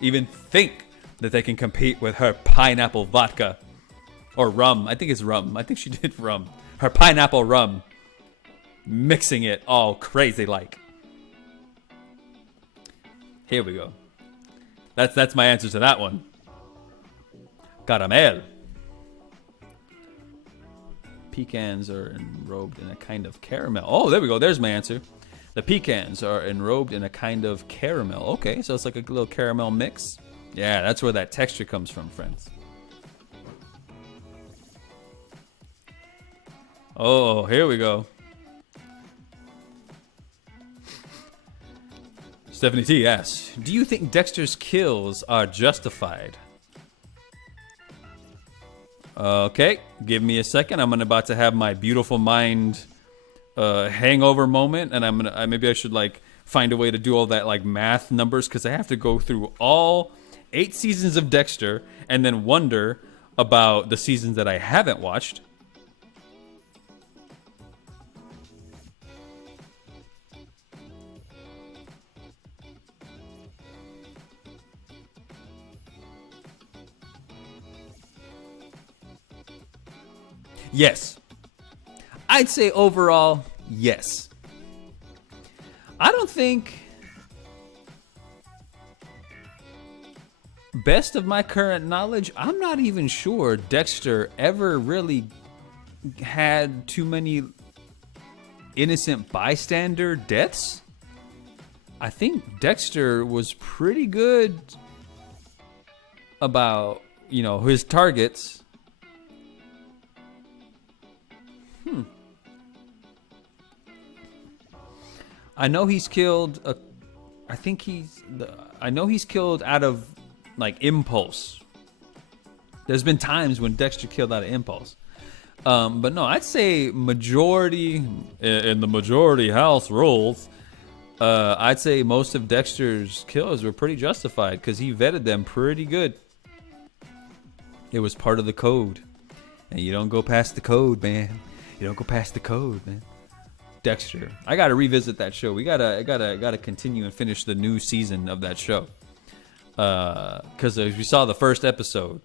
even think that they can compete with her pineapple vodka or rum. I think it's rum. I think she did rum. Her pineapple rum. mixing it all crazy like. Here we go. That's my answer to that one. Caramel. Pecans are enrobed in a kind of caramel. Oh, there we go. There's my answer. The pecans are enrobed in a kind of caramel. Okay, so it's like a little caramel mix. Yeah, that's where that texture comes from, friends. Oh, here we go. Stephanie T asks, do you think Dexter's kills are justified? Okay, give me a second. I'm about to have my beautiful mind hangover moment, and maybe I should like find a way to do all that like math numbers, because I have to go through all 8 seasons of Dexter and then wonder about the seasons that I haven't watched. Yes. I'd say overall, yes. I don't think, best of my current knowledge, I'm not even sure Dexter ever really had too many innocent bystander deaths. I think Dexter was pretty good about, you know, his targets. I know he's killed I know he's killed out of like impulse. There's been times when Dexter killed out of impulse. But no, I'd say majority in the majority house rules. I'd say most of Dexter's kills were pretty justified because he vetted them pretty good. It was part of the code, and you don't go past the code, man. You don't go past the code, man. Dexter. I gotta revisit that show. I gotta continue and finish the new season of that show. Because we saw the first episode.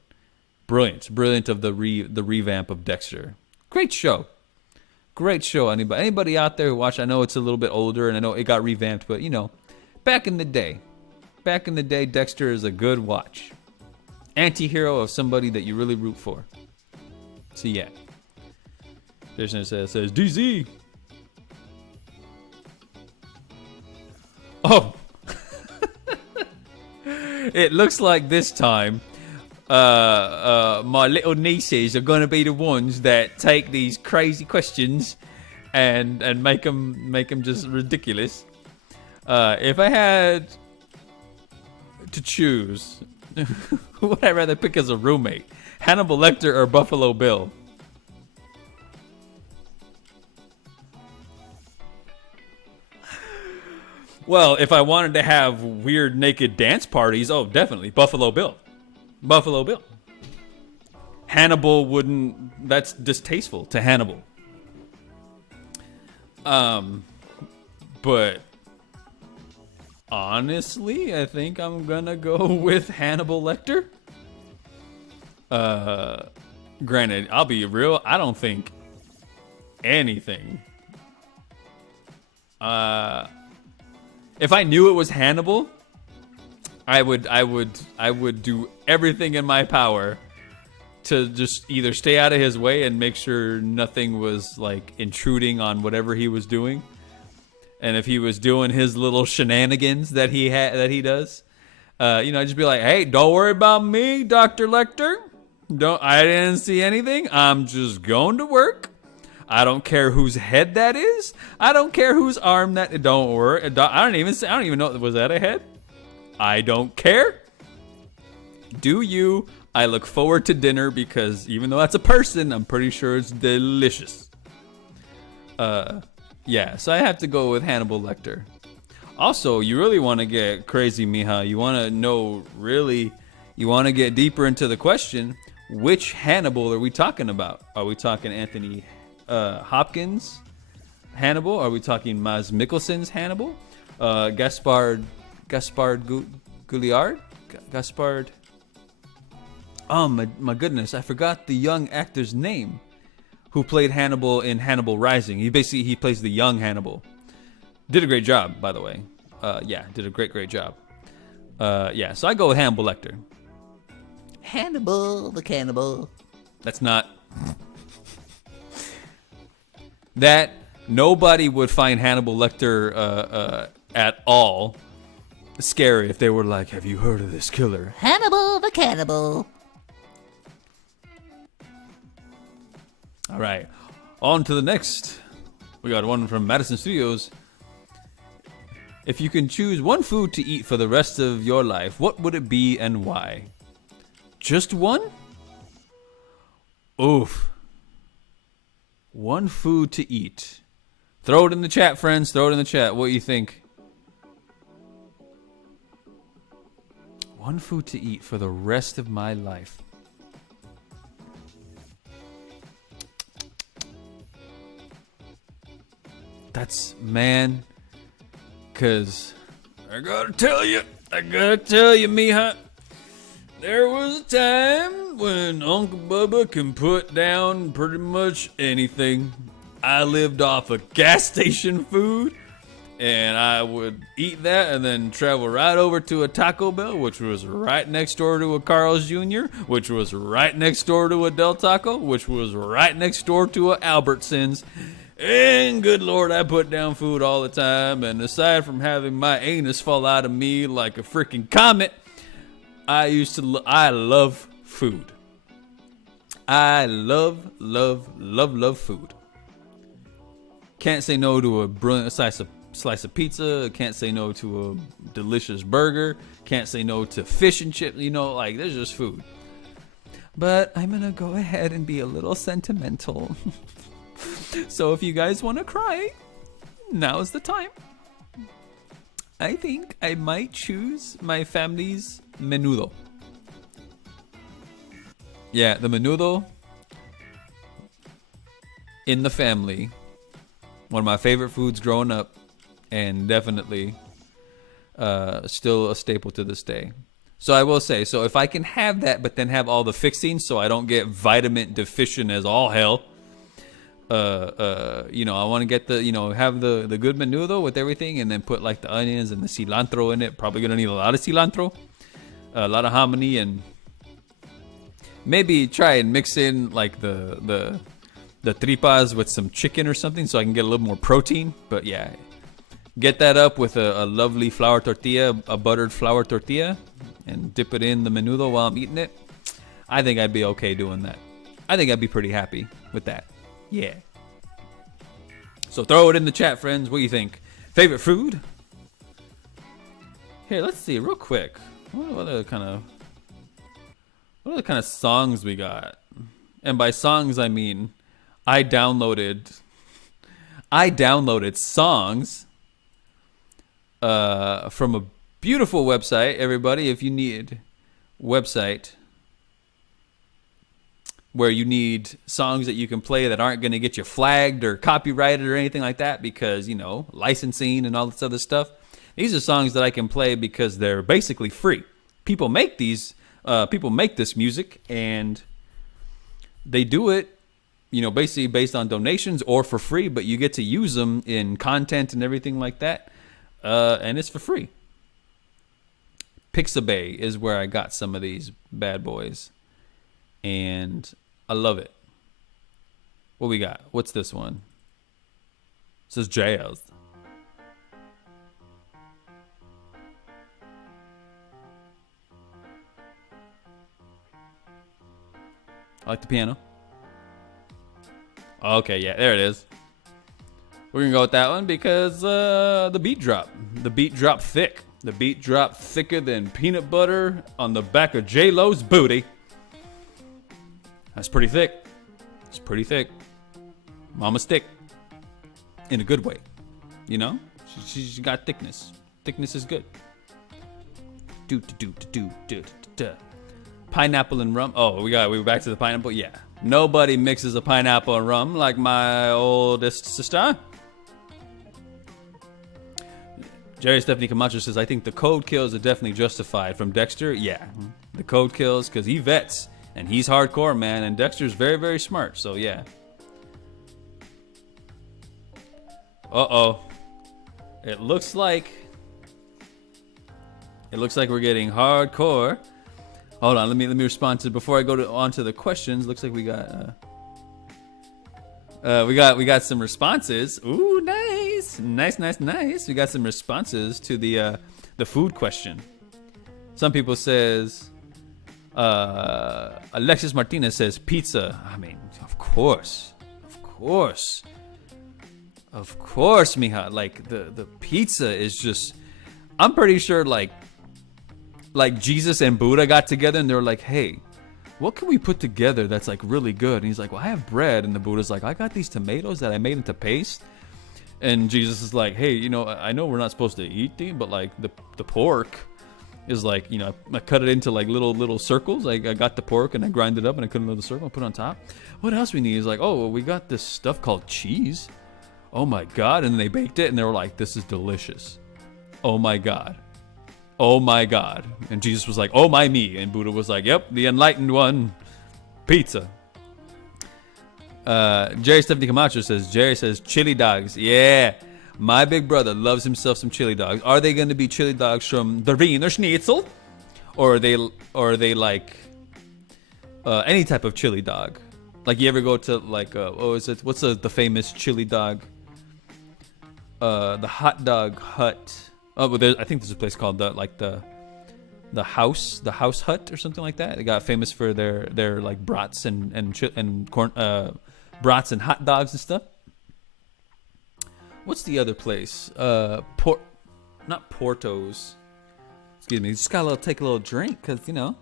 Brilliant of the revamp of Dexter. Great show. Anybody out there who watched, I know it's a little bit older and I know it got revamped, but you know, back in the day, Dexter is a good watch. Anti-hero of somebody that you really root for. So yeah. Jason says DZ. Oh. It looks like this time my little nieces are going to be the ones that take these crazy questions and make them just ridiculous. If I had to choose, who would I rather pick as a roommate? Hannibal Lecter or Buffalo Bill? Well, if I wanted to have weird naked dance parties, oh, definitely Buffalo Bill. Buffalo Bill. Hannibal wouldn't. That's distasteful to Hannibal. But honestly, I think I'm gonna go with Hannibal Lecter. Granted, I'll be real. I don't think anything. If I knew it was Hannibal, I would do everything in my power to just either stay out of his way and make sure nothing was like intruding on whatever he was doing. And if he was doing his little shenanigans that he does, I'd just be like, "Hey, don't worry about me, Dr. Lecter. I didn't see anything. I'm just going to work. I don't care whose head that is. I don't care whose arm that. Don't worry. I don't even know. Was that a head? I don't care. Do you? I look forward to dinner because even though that's a person, I'm pretty sure it's delicious. Yeah. So I have to go with Hannibal Lecter. Also, you really want to get crazy, Miha. You want to know you want to get deeper into the question. Which Hannibal are we talking about? Are we talking Anthony Hopkins Hannibal? Are we talking Mads Mikkelsen's Hannibal? Gaspard Gouliard? Gaspard. Oh my goodness, I forgot the young actor's name. who played Hannibal in Hannibal Rising. He plays the young Hannibal. Did a great job, by the way. Yeah, did a great job. Yeah, so I go with Hannibal Lecter. Hannibal the cannibal. That's not... That, nobody would find Hannibal Lecter at all scary if they were like, have you heard of this killer? Hannibal the cannibal. All right, on to the next. We got one from Madison Studios. If you can choose one food to eat for the rest of your life, what would it be and why? Just one? Oof. One food to eat. Throw it in the chat, friends. Throw it in the chat. What do you think? One food to eat for the rest of my life. That's, man, cause I gotta tell you, Mija, there was a time when Uncle Bubba can put down pretty much anything. I lived off of gas station food, and I would eat that and then travel right over to a Taco Bell, which was right next door to a Carl's Jr., which was right next door to a Del Taco, which was right next door to a Albertsons. And good Lord, I put down food all the time. And aside from having my anus fall out of me like a freaking comet, I love food. I love food. Can't say no to a brilliant slice of pizza. Can't say no to a delicious burger. Can't say no to fish and chips. You know, like, there's just food. But I'm gonna go ahead and be a little sentimental. So if you guys want to cry, now's the time. I think I might choose my family's menudo. Yeah, the menudo in the family. One of my favorite foods growing up, and definitely still a staple to this day. So I will say, so if I can have that, but then have all the fixings so I don't get vitamin deficient as all hell. You know, I want to get the, you know, have the good menudo with everything, and then put like the onions and the cilantro in it. Probably gonna need a lot of cilantro, a lot of hominy, and maybe try and mix in like the tripas with some chicken or something, so I can get a little more protein. But yeah, get that up with a lovely flour tortilla, a buttered flour tortilla, and dip it in the menudo while I'm eating it. I think I'd be okay doing that. I think I'd be pretty happy with that. Yeah. So throw it in the chat, friends. What do you think? Favorite food? Here, let's see real quick. What other kind of songs we got? And by songs, I mean I downloaded songs from a beautiful website. Everybody, if you need website where you need songs that you can play that aren't going to get you flagged or copyrighted or anything like that, because, you know, licensing and all this other stuff. These are songs that I can play because they're basically free. People make these, people make this music, and they do it, you know, basically based on donations or for free, but you get to use them in content and everything like that, and it's for free. Pixabay is where I got some of these bad boys, and I love it. What we got? What's this one? It says jazz. I like the piano. Okay, yeah, there it is. We're gonna go with that one because the beat drop. The beat drop thick. The beat drop thicker than peanut butter on the back of J-Lo's booty. That's pretty thick. It's pretty thick. Mama's thick. In a good way. You know? She's got thickness. Thickness is good. Do. Pineapple and rum. Oh, we were back to the pineapple. Yeah. Nobody mixes a pineapple and rum like my oldest sister. Jerry Stephanie Camacho says, I think the code kills are definitely justified. From Dexter, yeah. The code kills because he vets. And he's hardcore, man. And Dexter's very, very smart. So, yeah. Uh-oh. It looks like we're getting hardcore. Hold on, let me respond to before I go on to the questions. Looks like we got some responses. Ooh, nice. We got some responses to the food question. Some people says Alexis Martinez says pizza. I mean, of course, mija. Like the pizza is just. I'm pretty sure like Jesus and Buddha got together and they were like, hey, what can we put together that's like really good? And he's like, well, I have bread. And the Buddha's like, I got these tomatoes that I made into paste. And Jesus is like, hey, you know, I know we're not supposed to eat these, but like the pork is like, you know, I cut it into like little circles. Like I got the pork and I grind it up and I cut it into a circle and put it on top. What else we need? He's like, oh, well, we got this stuff called cheese. Oh my God. And then they baked it and they were like, this is delicious. Oh my God. Oh my God. And Jesus was like, oh my me. And Buddha was like, yep, the enlightened one. Pizza. Jerry Stephanie Camacho says, chili dogs. Yeah. My big brother loves himself some chili dogs. Are they going to be chili dogs from the Wiener Schnitzel? Or are they like any type of chili dog? Like you ever go to like, what's the famous chili dog? The Hot Dog Hut. Oh, but I think there's a place called the House Hut or something like that. They got famous for their like brats and corn brats and hot dogs and stuff. What's the other place? Not Portos. Excuse me. Just gotta take a little drink because you know.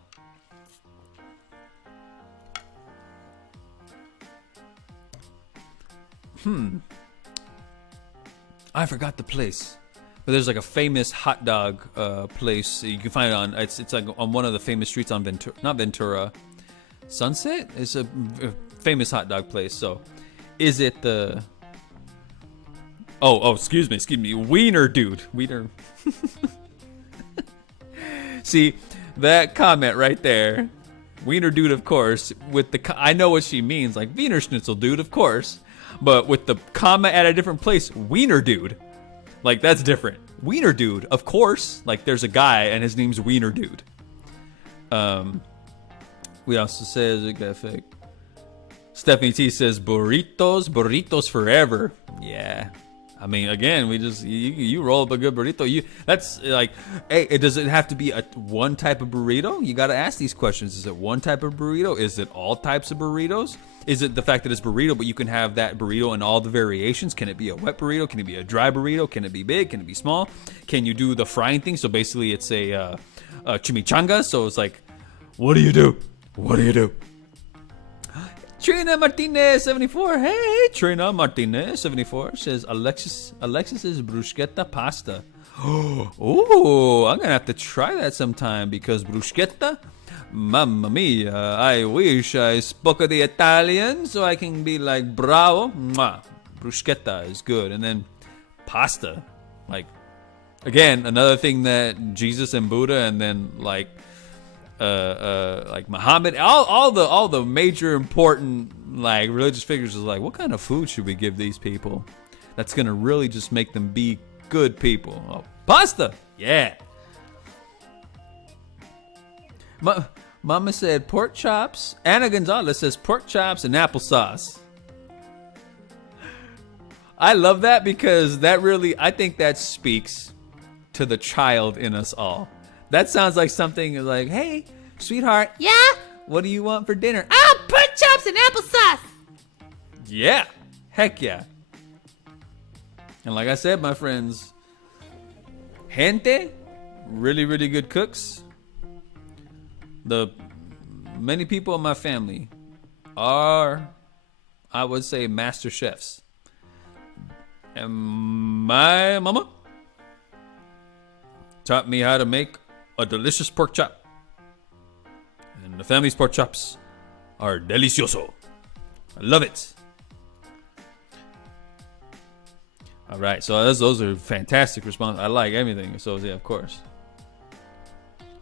I forgot the place. But there's like a famous hot dog place. You can find it on. It's like on one of the famous streets on Ventura, not Ventura, Sunset. It's a famous hot dog place. So, is it the? Oh, excuse me, Wiener dude, Wiener. See that comment right there, Wiener dude, of course. With the I know what she means, like Wiener Schnitzel dude, of course, but with the comma at a different place, Wiener dude. Like, that's different. Wiener Dude, of course. Like, there's a guy, and his name's Wiener Dude. We also says, Stephanie T says, burritos forever. Yeah. I mean, again, we just, you roll up a good burrito. That's like, hey, does it have to be one type of burrito? You got to ask these questions. Is it one type of burrito? Is it all types of burritos? Is it the fact that it's burrito, but you can have that burrito in all the variations? Can it be a wet burrito? Can it be a dry burrito? Can it be big? Can it be small? Can you do the frying thing? So basically it's a chimichanga. So it's like, what do you do? What do you do? Trina Martinez 74. Hey, Trina Martinez 74 says Alexis is bruschetta pasta. Oh, I'm gonna have to try that sometime because bruschetta, mamma mia! I wish I spoke the Italian so I can be like bravo. Mwah. Bruschetta is good, and then pasta, like again another thing that Jesus and Buddha, and then like Muhammad, all the major important like religious figures is like, what kind of food should we give these people that's gonna really just make them be good people? Oh, pasta, yeah. Mama said pork chops. Anna Gonzalez says pork chops and applesauce. I love that because that really, I think that speaks to the child in us all. That sounds like something like, hey, sweetheart. Yeah? What do you want for dinner? Oh, pork chops and applesauce. Yeah. Heck yeah. And like I said, my friends, gente, really, really good cooks. Many people in my family are, I would say, master chefs. And my mama taught me how to make a delicious pork chop. And the family's pork chops are delicioso. I love it. All right, so those are fantastic responses. I like everything. So yeah, of course.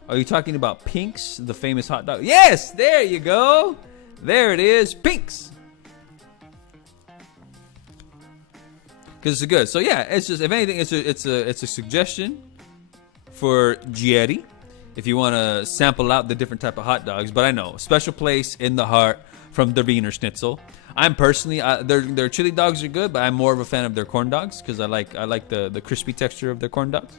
Are you talking about Pink's, the famous hot dog? Yes, there you go. There it is, Pink's. because it's good. So yeah, it's just, if anything, it's a suggestion for Jerry if you want to sample out the different type of hot dogs. But I know, special place in the heart from the Wiener Schnitzel. I'm personally, their chili dogs are good, but I'm more of a fan of their corn dogs because I like the crispy texture of their corn dogs.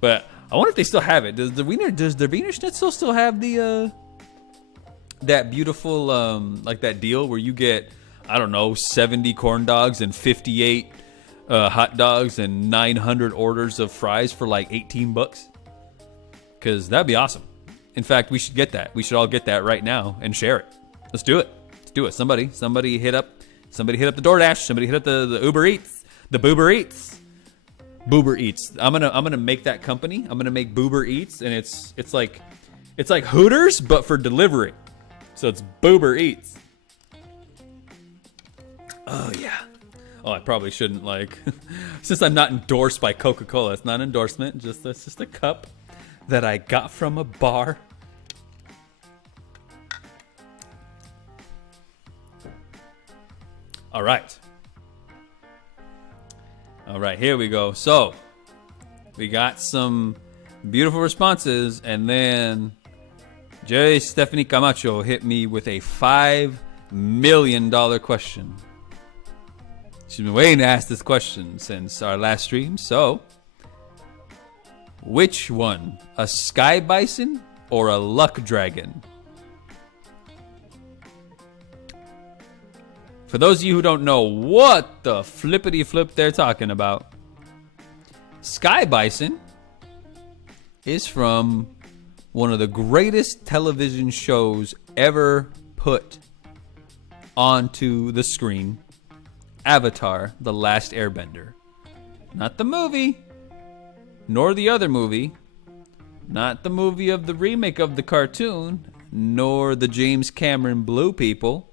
But I wonder if they still have it. Does the Wiener Schnitzel still have the that beautiful like that deal where you get, I don't know, 70 corn dogs and 58 hot dogs and 900 orders of fries for like $18? Because that'd be awesome. In fact, we should get that. We should all get that right now and share it. Let's do it. Let's do it. Somebody hit up the DoorDash. Somebody hit up the Uber Eats. The Boober Eats. Boober Eats. I'm gonna make that company. I'm gonna make Boober Eats, and it's like Hooters but for delivery. So it's Boober Eats. Oh yeah. Oh, I probably shouldn't since I'm not endorsed by Coca-Cola. It's not an endorsement. It's just a cup that I got from a bar. All right, here we go. So we got some beautiful responses, and then Stephanie Camacho hit me with a $5 million question. She's been waiting to ask this question since our last stream. So, which one, a sky bison or a luck dragon? For those of you who don't know what the flippity flip they're talking about, sky bison is from one of the greatest television shows ever put onto the screen, Avatar: The Last Airbender. Not the movie, nor the other movie, not the movie of the remake of the cartoon, nor the James Cameron Blue people.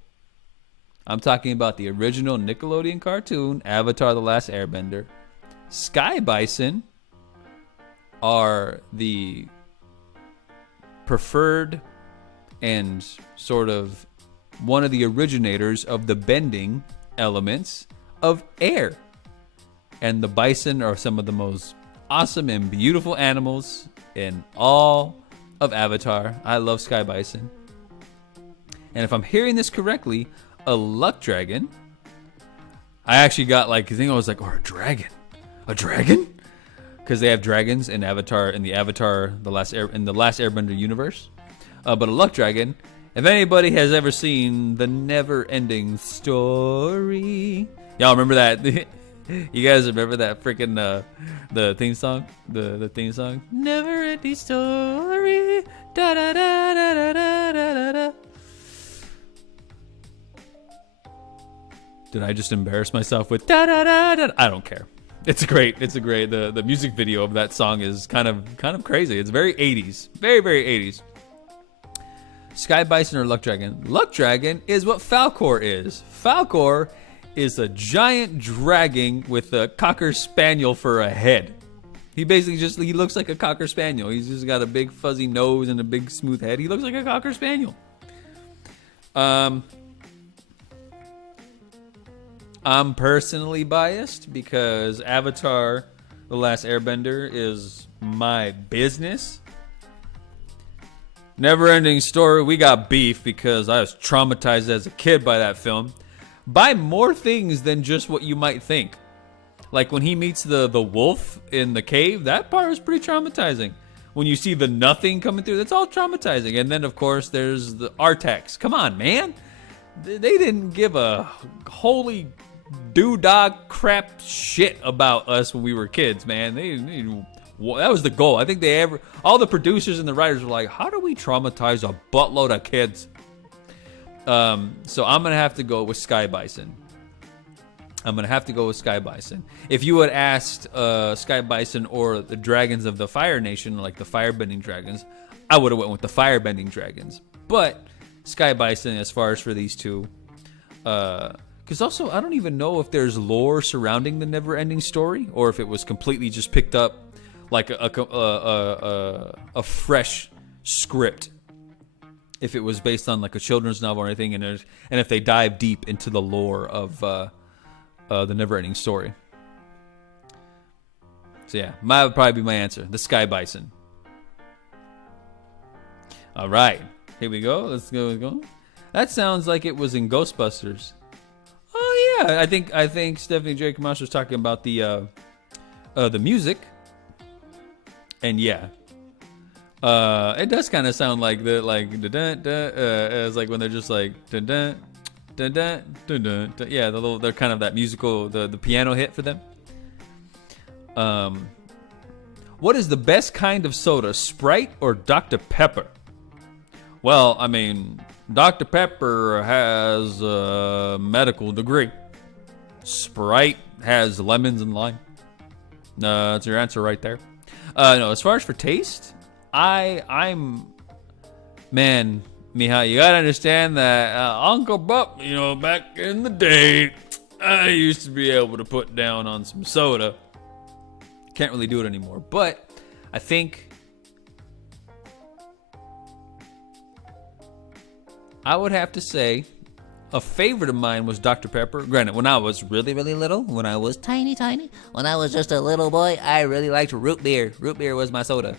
I'm talking about the original Nickelodeon cartoon, Avatar: The Last Airbender. Sky bison are the preferred and sort of one of the originators of the bending elements of air. And the bison are some of the most awesome and beautiful animals in all of Avatar. I love sky bison. And if I'm hearing this correctly, a luck dragon. I actually got I think I was like, or a dragon. A dragon? Because they have dragons in Avatar, in the Last Airbender universe. But a luck dragon, if anybody has ever seen the Never Ending Story. Y'all remember that? You guys remember that freaking the theme song? The theme song? Never Ending Story. Da da da da da da da da. Did I just embarrass myself with da da da da? I don't care. It's great. The music video of that song is kind of crazy. It's very 80s. Very, very 80s. Sky bison or luck dragon? Luck dragon is what Falkor is. Falkor is a giant dragon with a cocker spaniel for a head. He basically he looks like a cocker spaniel. He's just got a big fuzzy nose and a big smooth head. He looks like a cocker spaniel. I'm personally biased because Avatar: The Last Airbender is my business. Never Ending Story, we got beef because I was traumatized as a kid by that film. By more things than just what you might think. Like when he meets the wolf in the cave, that part was pretty traumatizing. When you see the nothing coming through, that's all traumatizing. And then, of course, there's the Artax. Come on, man. They didn't give a holy doo-dog crap shit about us when we were kids, man. That was the goal. I think all the producers and the writers were like, how do we traumatize a buttload of kids? So I'm gonna have to go with Sky Bison. If you had asked Sky Bison or the dragons of the Fire Nation, like the firebending dragons, I would have went with the firebending dragons. But Sky Bison, as far as for these two, because also I don't even know if there's lore surrounding the Never Ending Story, or if it was completely just picked up like a fresh script. If it was based on like a children's novel or anything, and if they dive deep into the lore of The Never-Ending Story. So yeah, that would probably be my answer. The Sky Bison. All right, here we go. Let's go. That sounds like it was in Ghostbusters. Oh yeah, I think Stephanie J. Camacho was talking about the music. And yeah, it does kind of sound like the it's like when they're just like dun dun dun dun dun dun. Yeah, they're kind of that musical, the piano hit for them. What is the best kind of soda, Sprite or Dr. Pepper? Well, I mean, Dr. Pepper has a medical degree. Sprite has lemons and lime. That's your answer right there. No, as far as for taste, I'm man, Mihai, you gotta understand that Uncle Buck, back in the day, I used to be able to put down on some soda. Can't really do it anymore, but I think I would have to say a favorite of mine was Dr. Pepper. Granted, when I was really, really little, when I was tiny, when I was just a little boy, I really liked root beer. Root beer was my soda.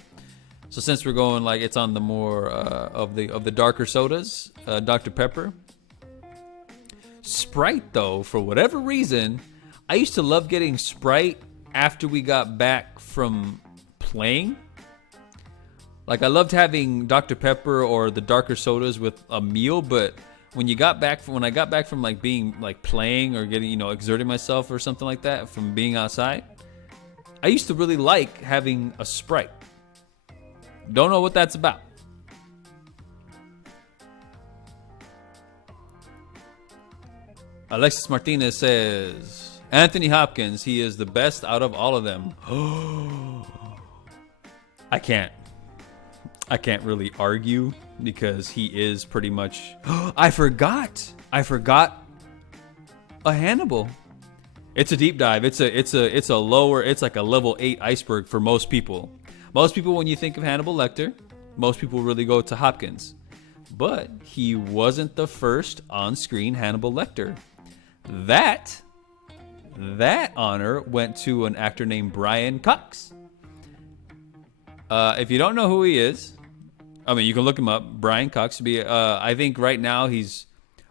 So since we're going like it's on the more of the darker sodas, Dr. Pepper. Sprite though, for whatever reason, I used to love getting Sprite after we got back from playing. Like I loved having Dr. Pepper or the darker sodas with a meal, but when I got back from like being like playing or getting, exerting myself or something like that from being outside, I used to really like having a Sprite. Don't know what that's about. Alexis Martinez says, Anthony Hopkins, he is the best out of all of them. I can't really argue because he is pretty much. I forgot a Hannibal. It's a deep dive. It's a lower. It's like a level 8 iceberg for most people. Most people, when you think of Hannibal Lecter, most people really go to Hopkins, but he wasn't the first on-screen Hannibal Lecter. That honor went to an actor named Brian Cox. If you don't know who he is, I mean, you can look him up. Brian Cox. I think right now he's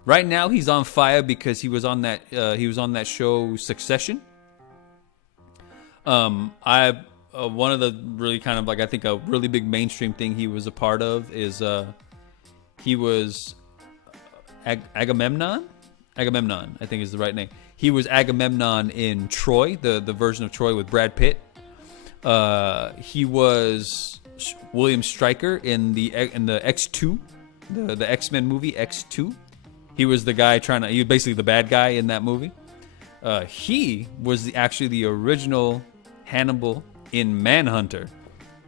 on fire because he was on that show Succession. One of the really kind of like I think a really big mainstream thing he was a part of is he was Agamemnon. Agamemnon, I think is the right name. He was Agamemnon in Troy, the version of Troy with Brad Pitt. He was William Stryker in the X2, the X-Men movie X2. He was the guy he was basically the bad guy in that movie. He was actually the original Hannibal in Manhunter.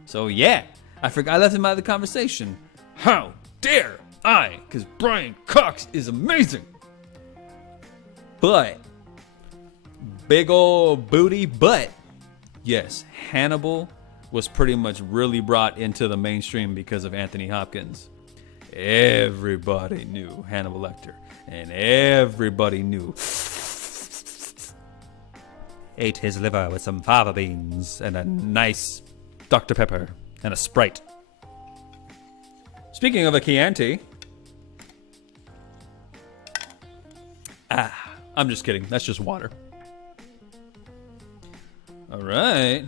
So yeah, I forgot I left him out of the conversation. How dare I? Because Brian Cox is amazing. But big old booty butt. Yes, Hannibal was pretty much really brought into the mainstream because of Anthony Hopkins. Everybody knew Hannibal Lecter, and everybody knew ate his liver with some fava beans and a nice Dr. Pepper and a Sprite. Speaking of a Chianti, I'm just kidding. That's just water. All right.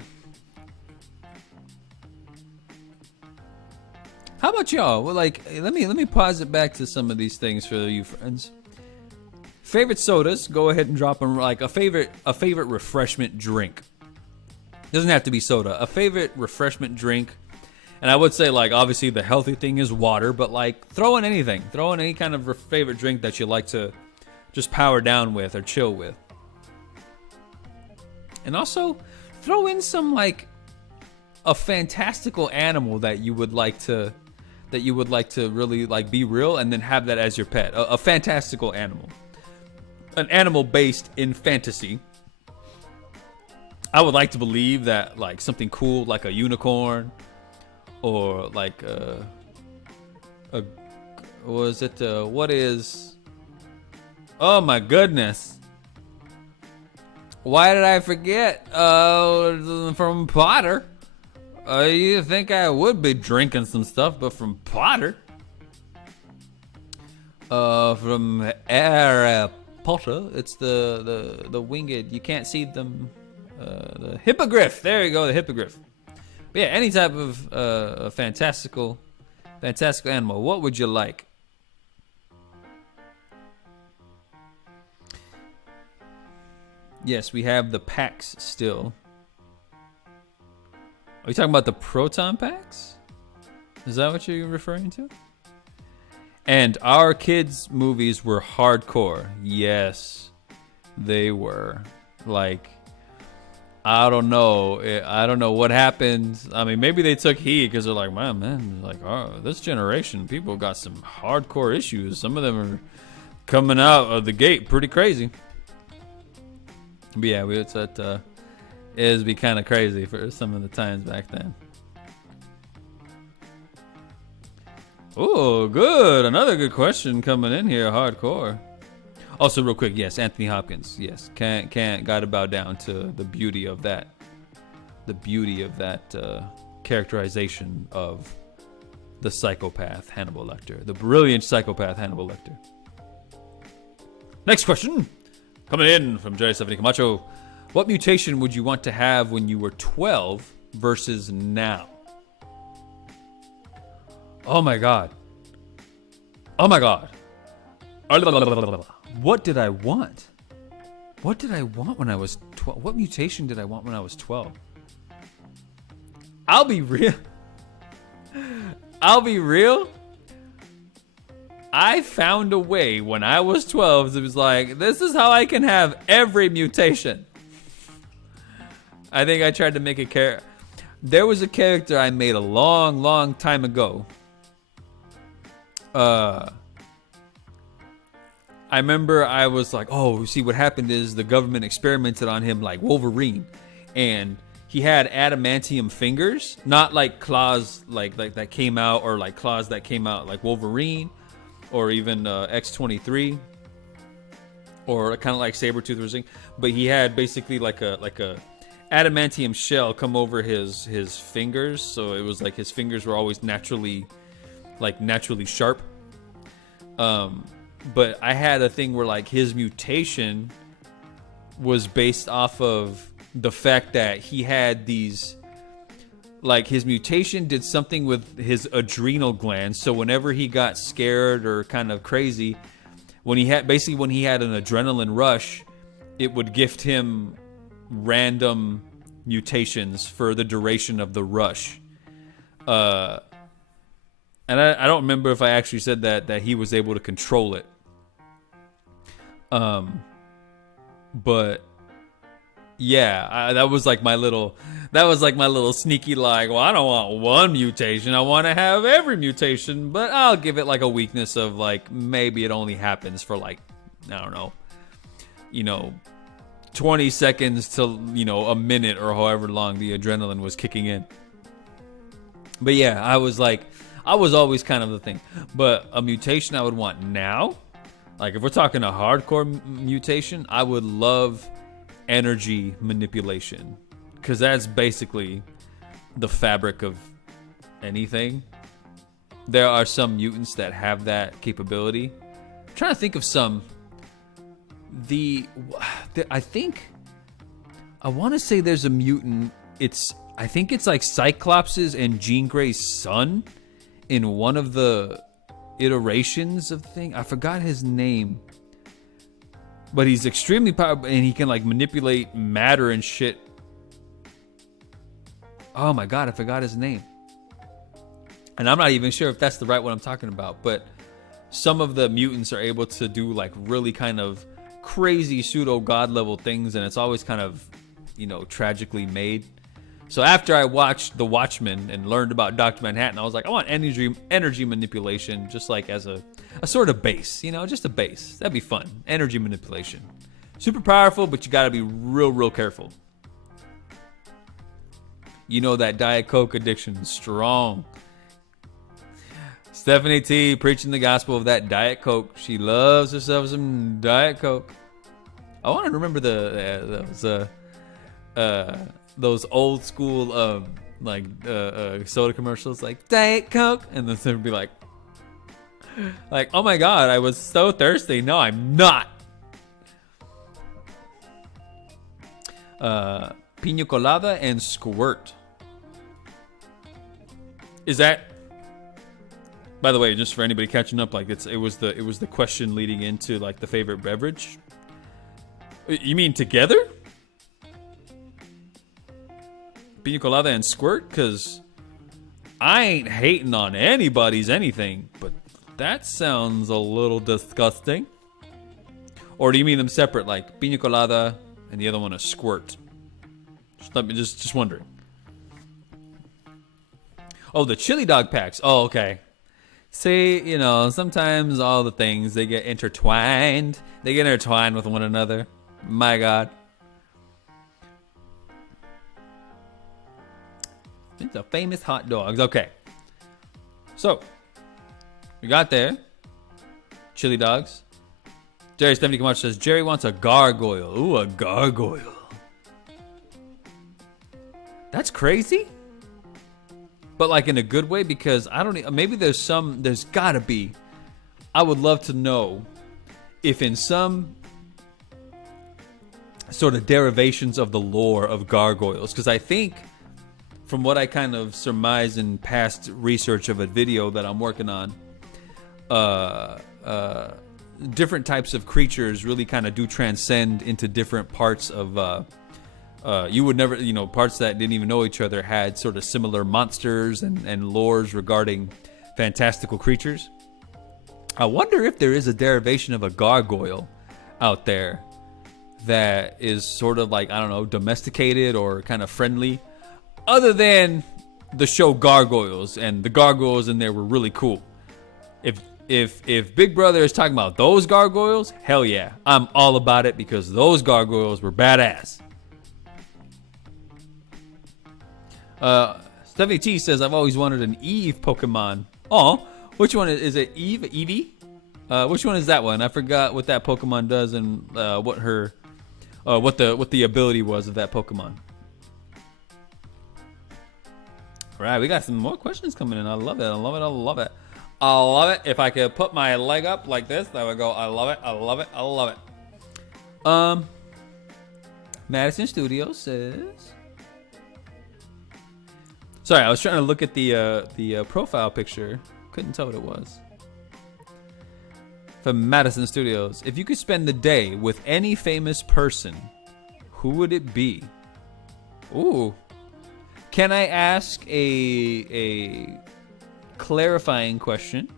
How about y'all? Well, like, let me pause it back to some of these things for you friends. Favorite sodas? Go ahead and drop them. Like a favorite refreshment drink. Doesn't have to be soda. A favorite refreshment drink. And I would say, like, obviously the healthy thing is water, but like throw in anything. Throw in any kind of favorite drink that you like to just power down with or chill with. And also throw in some like a fantastical animal that you would like to really like be real and then have that as your pet. A fantastical animal. An animal based in fantasy. I would like to believe that like something cool like a unicorn or like what is, oh my goodness, Why did I forget? From Potter. You think I would be drinking some stuff, but from Potter. From Harry Potter, it's the winged. You can't see them. The hippogriff. There you go, the hippogriff. But yeah, any type of fantastical animal. What would you like? Yes, we have the packs still. Are you talking about the proton packs? Is that what you're referring to? And our kids' movies were hardcore. Yes, they were. Like, I don't know. I don't know what happened. I mean, maybe they took heed because they're like, man, like, oh, this generation, people got some hardcore issues. Some of them are coming out of the gate pretty crazy. But yeah, it is be kind of crazy for some of the times back then. Oh, good. Another good question coming in here, hardcore. Also, real quick, yes, Anthony Hopkins. Yes, can't gotta bow down to the beauty of that. The beauty of that characterization of the psychopath Hannibal Lecter, the brilliant psychopath Hannibal Lecter. Next question, coming in from Jerry Stephanie Camacho. What mutation would you want to have when you were 12 versus now? Oh my god. Oh my god. What did I want? What did I want when I was 12? What mutation did I want when I was 12? I'll be real. I found a way when I was 12. It was like, this is how I can have every mutation. I think I tried to make a character. There was a character I made a long time ago. I remember I was like, oh, see, what happened is the government experimented on him like Wolverine, and he had adamantium fingers, not like claws like that came out, or like claws that came out like Wolverine, or even X-23, or kind of like Sabretooth or something. But he had basically like a adamantium shell come over his fingers, so it was like his fingers were always naturally sharp. But I had a thing where like his mutation was based off of the fact that he had these, like his mutation did something with his adrenal glands. So whenever he got scared or kind of crazy, when he had an adrenaline rush, it would gift him random mutations for the duration of the rush. And I don't remember if I actually said that he was able to control it. But yeah, that was like my little sneaky, like, well, I don't want one mutation. I want to have every mutation, but I'll give it like a weakness of like, maybe it only happens for like, I don't know, 20 seconds to, a minute or however long the adrenaline was kicking in. But yeah, I was always kind of the thing. But a mutation I would want now, like if we're talking a hardcore mutation, I would love energy manipulation, because that's basically the fabric of anything. There are some mutants that have that capability. I'm trying to think of some. I want to say there's a mutant. I think it's like Cyclops' and Jean Grey's son in one of the iterations of the thing. I forgot his name, but he's extremely powerful and he can like manipulate matter and shit. Oh my god, I forgot his name. And I'm not even sure if that's the right one I'm talking about, but some of the mutants are able to do like really kind of crazy pseudo god level things, and it's always kind of, tragically made. So after I watched The Watchmen and learned about Dr. Manhattan, I was like, I want energy manipulation, just like as a sort of base, just a base. That'd be fun. Energy manipulation. Super powerful, but you gotta be real careful. That Diet Coke addiction is strong. Stephanie T preaching the gospel of that Diet Coke. She loves herself some Diet Coke. I want to remember those old school soda commercials like Diet Coke, and then there'd be like, oh my god, I was so thirsty. No, I'm not. Pina colada and squirt. Is that? By the way, just for anybody catching up, like it was the question leading into like the favorite beverage. You mean together? Pina colada and squirt? Because I ain't hating on anybody's anything, but that sounds a little disgusting. Or do you mean them separate, like pina colada and the other one a squirt? Just wondering. Oh, the chili dog packs. Oh, okay. See, sometimes all the things, they get intertwined. They get intertwined with one another. My God. It's a famous hot dogs. Okay. So, we got there. Chili dogs. Jerry Stephanie Camacho says, Jerry wants a gargoyle. Ooh, a gargoyle. That's crazy. But like in a good way, because I don't, maybe there's gotta be. I would love to know if in some sort of derivations of the lore of gargoyles, because I think from what I kind of surmise in past research of a video that I'm working on, different types of creatures really kind of do transcend into different parts of you would never, parts that didn't even know each other had sort of similar monsters and lores regarding fantastical creatures. I wonder if there is a derivation of a gargoyle out there that is sort of like, I don't know, domesticated or kind of friendly, other than the show Gargoyles, and the gargoyles in there were really cool. If Big Brother is talking about those gargoyles, hell yeah, I'm all about it, because those gargoyles were badass. Stephanie T says, I've always wanted an Eve Pokemon. Oh, which one is it? Eve? Eevee? Which one is that one? I forgot what that Pokemon does and what the ability was of that Pokemon. All right, we got some more questions coming in. I love it. I love it. I love it. I love it. If I could put my leg up like this, I would go, I love it. I love it. I love it. Madison Studios says. Sorry, I was trying to look at the profile picture. Couldn't tell what it was. From Madison Studios. If you could spend the day with any famous person, who would it be? Ooh. Can I ask a clarifying question?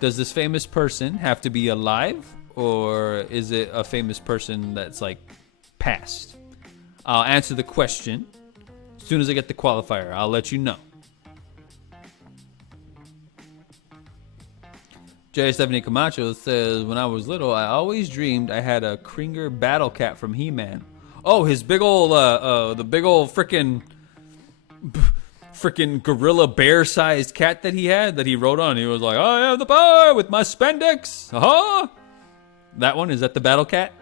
Does this famous person have to be alive, or is it a famous person that's like past? I'll answer the question as soon as I get the qualifier. I'll let you know. J. Stephanie Camacho says, when I was little, I always dreamed I had a Kringer battle cat from He-Man. Oh, his big old, the big old frickin' gorilla bear-sized cat that he had, that he rode on. He was like, I have the power with my spandex. Aha! That one, is that the battle cat?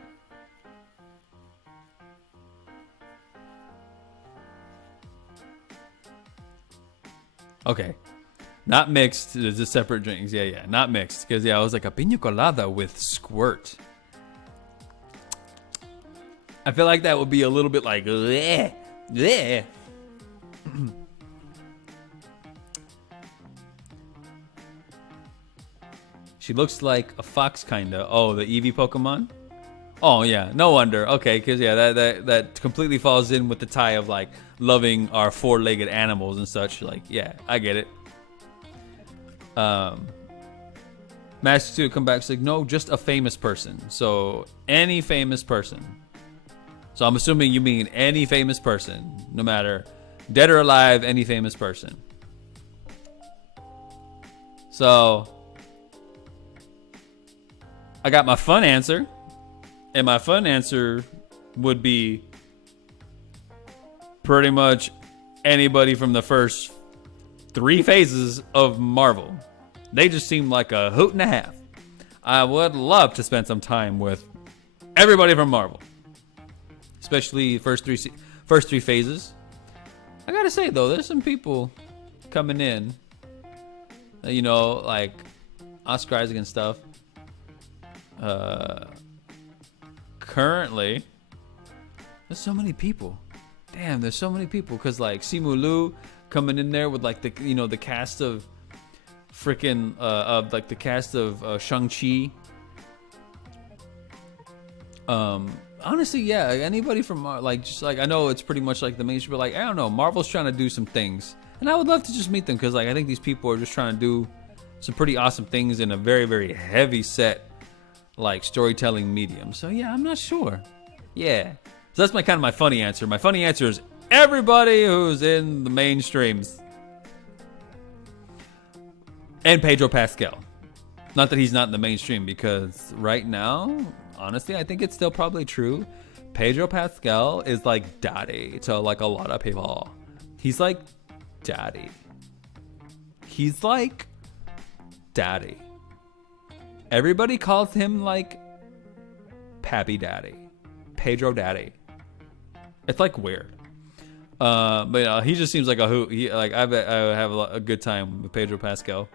Okay. Not mixed. There's just separate drinks. Yeah. Not mixed. Because, I was like, a pina colada with squirt. I feel like that would be a little bit like, bleh, bleh. She looks like a fox, kinda. Oh, the Eevee Pokemon? Oh, yeah. No wonder. Okay, because, that completely falls in with the tie of, like, loving our four-legged animals and such. Like, yeah, I get it. Master 2 come back, like, no, just a famous person. So, any famous person. So, I'm assuming you mean any famous person. No matter dead or alive, any famous person. So, I got my fun answer. And my fun answer would be pretty much anybody from the first 3 phases of Marvel. They just seem like a hoot and a half. I would love to spend some time with Everybody from Marvel, especially first three phases. I gotta say though, there's some people coming in, you know, like Oscar Isaac and stuff. Currently, there's so many people. Damn, there's so many people. Cause like Simu Liu coming in there with like the, you know, the cast of freaking like the cast of Shang-Chi. Honestly, yeah, anybody from like, just like, I know it's pretty much like the mainstream, but like, I don't know, Marvel's trying to do some things, and I would love to just meet them, because like I think these people are just trying to do some pretty awesome things in a very, very heavy set like storytelling medium. So yeah, I'm not sure. Yeah, so that's my kind of my funny answer. My funny answer is everybody who's in the mainstreams, and Pedro Pascal. Not that he's not in the mainstream, because right now, honestly, I think it's still probably true. Pedro Pascal is like daddy to like a lot of people. He's like daddy. He's like daddy. Everybody calls him like Pappy Daddy, Pedro Daddy. It's like weird. But he just seems like a hoot. I have a good time with Pedro Pascal.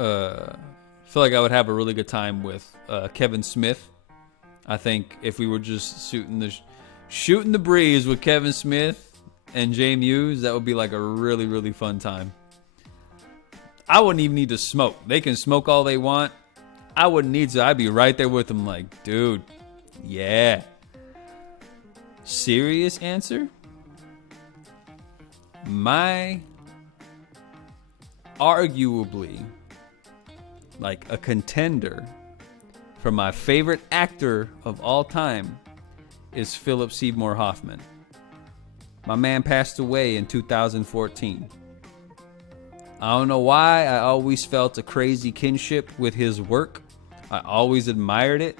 I feel like I would have a really good time with Kevin Smith. I think if we were just shooting the breeze with Kevin Smith and James Hughes, that would be like a really, really fun time. I wouldn't even need to smoke. They can smoke all they want. I wouldn't need to. I'd be right there with them like, dude, yeah. Serious answer? My arguably like a contender for my favorite actor of all time is Philip Seymour Hoffman. My man passed away in 2014. I don't know why, I always felt a crazy kinship with his work. I always admired it.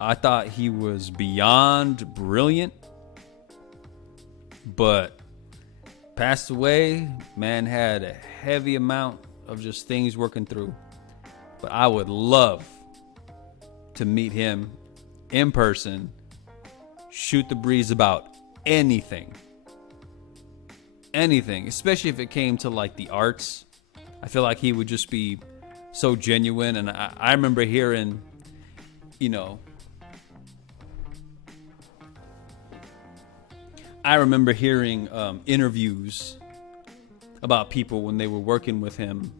I thought he was beyond brilliant. But passed away, man had a heavy amount of just things working through. But I would love to meet him in person, shoot the breeze about anything. Anything, especially if it came to like the arts. I feel like he would just be so genuine. And I remember hearing, you know, interviews about people when they were working with him.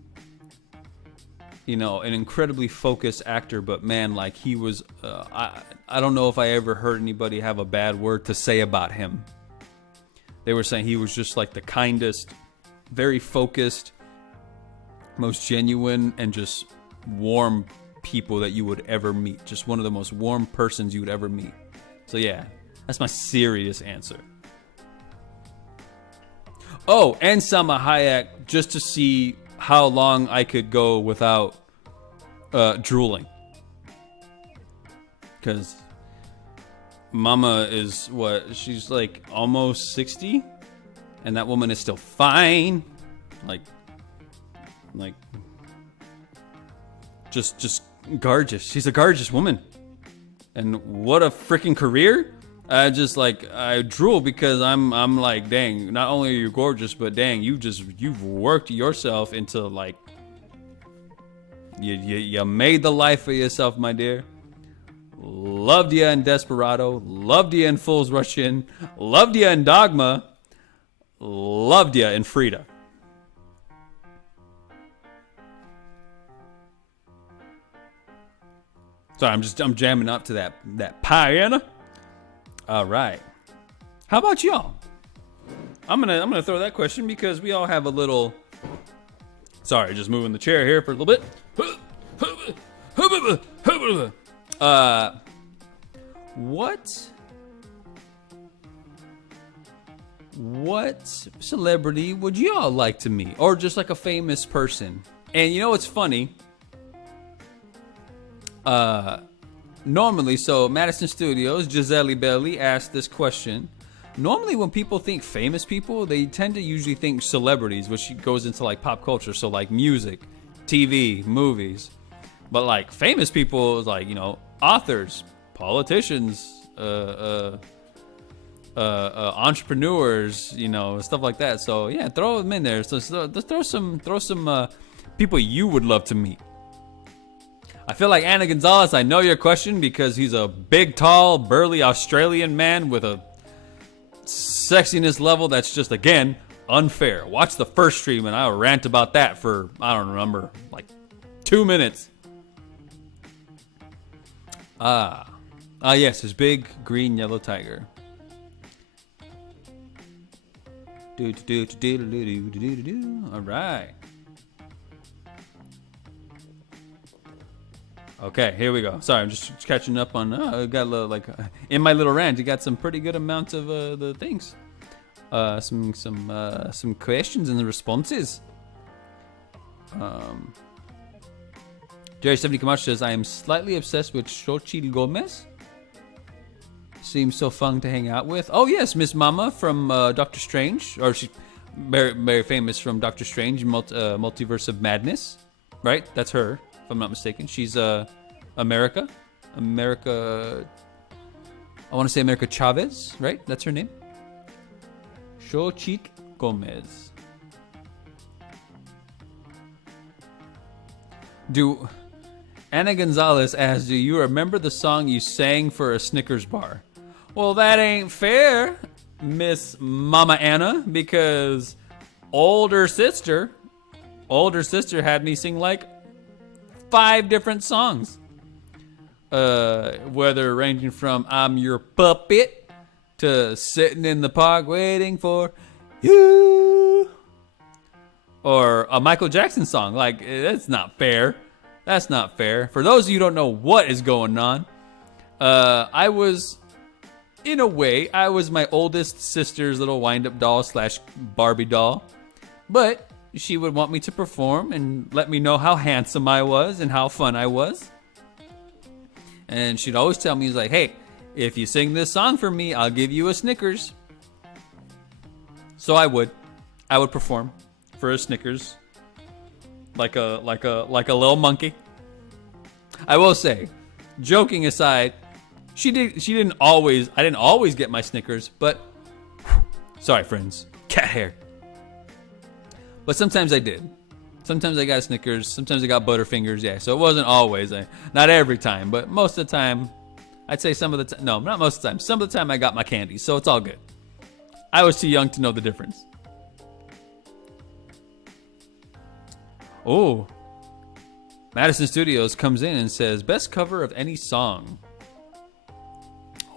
You know, an incredibly focused actor, but man, like he was, I don't know if I ever heard anybody have a bad word to say about him. They were saying he was just like the kindest, very focused, most genuine, and just warm people that you would ever meet. Just one of the most warm persons you would ever meet. So yeah, that's my serious answer. Oh, and Salma Hayek, just to see how long I could go without drooling. Because Mama is what? She's like almost 60, and that woman is still fine. Like just gorgeous. She's a gorgeous woman. And what a freaking career. I drool because I'm like, dang, not only are you gorgeous, but dang, you've worked yourself into like, you made the life for yourself, my dear. Loved you in Desperado, loved you in Fools Rush In, loved you in Dogma, loved you in Frida. Sorry, I'm jamming up to that piano. All right. How about y'all? I'm gonna throw that question because we all have a little. Sorry, just moving the chair here for a little bit. What celebrity would y'all like to meet, or just like a famous person? And you know what's funny? Normally, so Madison Studios, Gisele Belli asked this question. Normally when people think famous people, they tend to usually think celebrities, which goes into like pop culture. So like music, TV, movies. But like famous people is like, you know, authors, politicians, entrepreneurs, stuff like that. So yeah, throw them in there. So throw some people you would love to meet. I feel like Ana Gonzalez, I know your question because he's a big, tall, burly Australian man with a sexiness level that's just, again, unfair. Watch the first stream and I'll rant about that for, I don't remember, like 2 minutes. Yes, his big green yellow tiger. All right. Okay, here we go. Sorry, I'm just catching up on. I got a little, in my little rant, you got some pretty good amounts of the things. Some questions and the responses. Jerry70 Camacho says, I am slightly obsessed with Xochitl Gomez. Seems so fun to hang out with. Oh yes, Miss Mama from Doctor Strange, or she's very, very famous from Doctor Strange, Multiverse of Madness, right? That's her, if I'm not mistaken. She's America. I want to say America Chavez, right? That's her name. Xochitl Gomez. Ana Gonzalez asks, do you remember the song you sang for a Snickers bar? Well, that ain't fair, Miss Mama Anna, because older sister had me sing like 5 different songs. Whether ranging from I'm Your Puppet to Sitting in the Park Waiting for You, or a Michael Jackson song. Like, that's not fair. That's not fair. For those of you who don't know what is going on, I was my oldest sister's little wind-up doll / Barbie doll. But she would want me to perform and let me know how handsome I was and how fun I was. And she'd always tell me, like, hey, if you sing this song for me, I'll give you a Snickers. So I would perform for a Snickers. Like a little monkey. I will say, joking aside, I didn't always get my Snickers, but sorry friends, cat hair. But sometimes I did. Sometimes I got Snickers, sometimes I got Butterfingers, yeah. So it wasn't always, not every time, but most of the time, I'd say some of the time, no, not most of the time. Some of the time I got my candy, so it's all good. I was too young to know the difference. Oh, Madison Studios comes in and says, best cover of any song.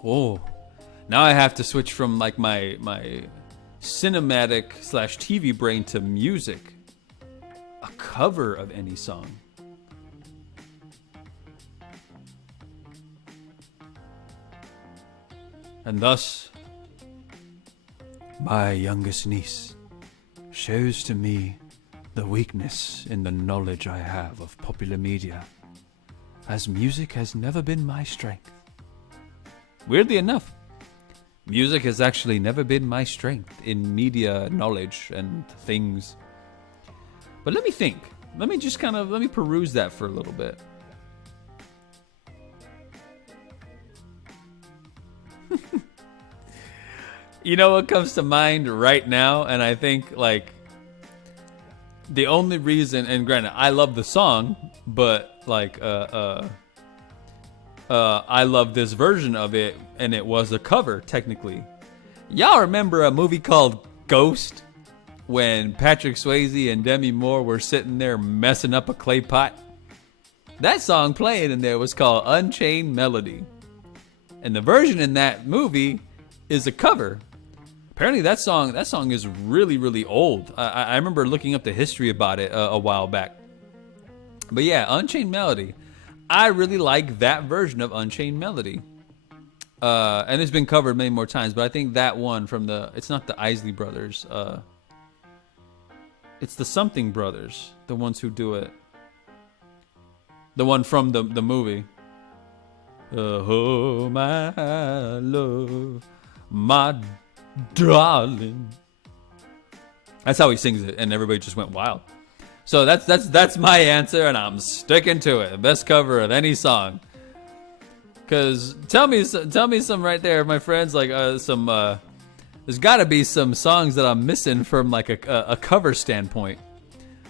Oh, now I have to switch from like my cinematic / TV brain to music. A cover of any song. And thus, my youngest niece shows to me the weakness in the knowledge I have of popular media, as music has never been my strength. Weirdly enough, music has actually never been my strength in media knowledge and things. But let me think. Let me peruse that for a little bit. You know what comes to mind right now? And I think, like, the only reason, and granted, I love the song, but like, I love this version of it, and it was a cover, technically. Y'all remember a movie called Ghost? When Patrick Swayze and Demi Moore were sitting there messing up a clay pot? That song playing in there was called Unchained Melody. And the version in that movie is a cover. Apparently that song is really, really old. I remember looking up the history about it a while back. But yeah, Unchained Melody. I really like that version of Unchained Melody. And it's been covered many more times, but I think that one from it's not the Isley Brothers. It's the something brothers, the ones who do it. The one from the movie. Oh, my love, my darling. That's how he sings it, and everybody just went wild. So that's my answer, and I'm sticking to it. Best cover of any song. Cause tell me some right there, my friends. Like some. There's got to be some songs that I'm missing from like a cover standpoint.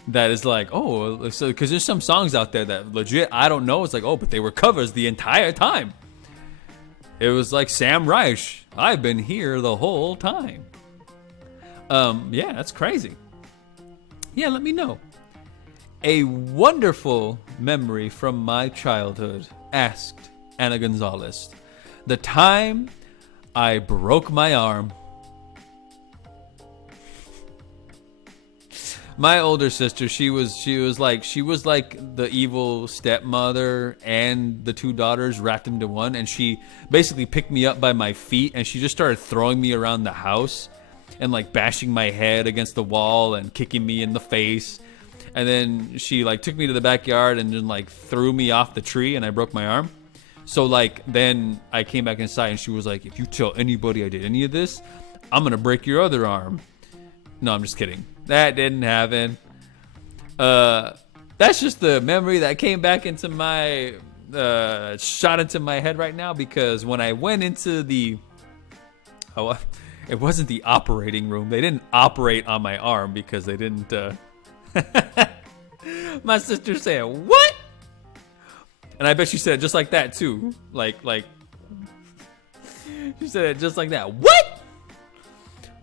That is like, oh, so because there's some songs out there that legit I don't know. It's like, oh, but they were covers the entire time. It was like Sam Reich. I've been here the whole time. Yeah, that's crazy. Yeah, let me know. A wonderful memory from my childhood, asked Ana Gonzalez. The time I broke my arm. My older sister, she was like the evil stepmother and the two daughters wrapped into one, and she basically picked me up by my feet and she just started throwing me around the house and like bashing my head against the wall and kicking me in the face. And then she like took me to the backyard and then like threw me off the tree and I broke my arm. So like then I came back inside and she was like, if you tell anybody I did any of this, I'm gonna break your other arm. No, I'm just kidding. That didn't happen. That's just the memory that came back into my shot into my head right now, because when I went into the it wasn't the operating room. They didn't operate on my arm because they didn't my sister said, "What?" And I bet she said it just like that too. Like she said it just like that. What?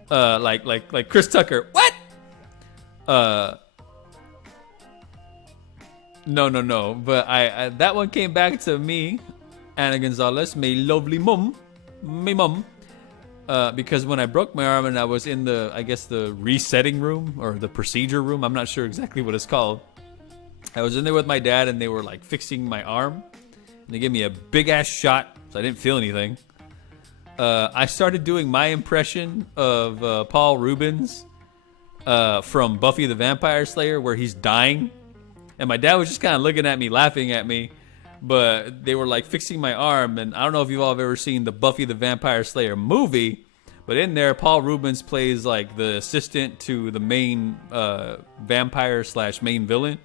Like Chris Tucker. What? No. But I that one came back to me, Ana Gonzalez, my lovely mum, because when I broke my arm and I was in the resetting room or the procedure room, I'm not sure exactly what it's called. I was in there with my dad and they were like fixing my arm. And they gave me a big ass shot, so I didn't feel anything. I started doing my impression of Paul Rubens from Buffy the Vampire Slayer, where he's dying. And my dad was just kind of looking at me, laughing at me. But they were like fixing my arm. And I don't know if you've all ever seen the Buffy the Vampire Slayer movie. But in there, Paul Rubens plays like the assistant to the main vampire / main villain.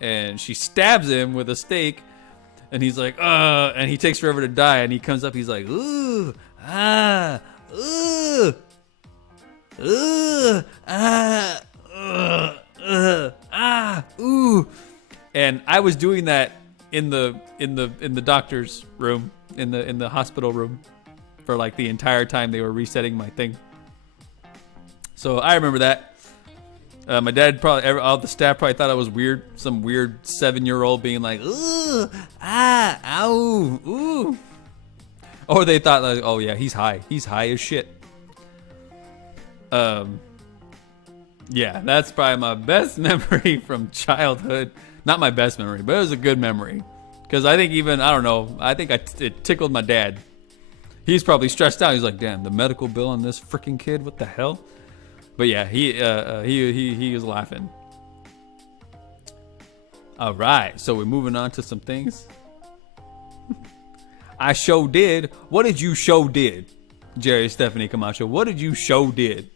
And she stabs him with a stake. And he's like, and he takes forever to die. And he comes up, he's like, ooh, ah, ooh, ooh, ah, ooh. And I was doing that in the doctor's room, in the hospital room, for like the entire time they were resetting my thing. So I remember that. My dad all the staff probably thought I was weird. Some weird 7-year-old being like, ooh, ah, ow, ooh. Or they thought like, oh yeah, he's high. He's high as shit. Yeah, that's probably my best memory from childhood. Not my best memory, but it was a good memory. Because I think it tickled my dad. He's probably stressed out. He's like, damn, the medical bill on this freaking kid, what the hell? But yeah, he was laughing. All right, so we're moving on to some things. I show did. What did you show did, Jerry Stephanie Camacho? What did you show did?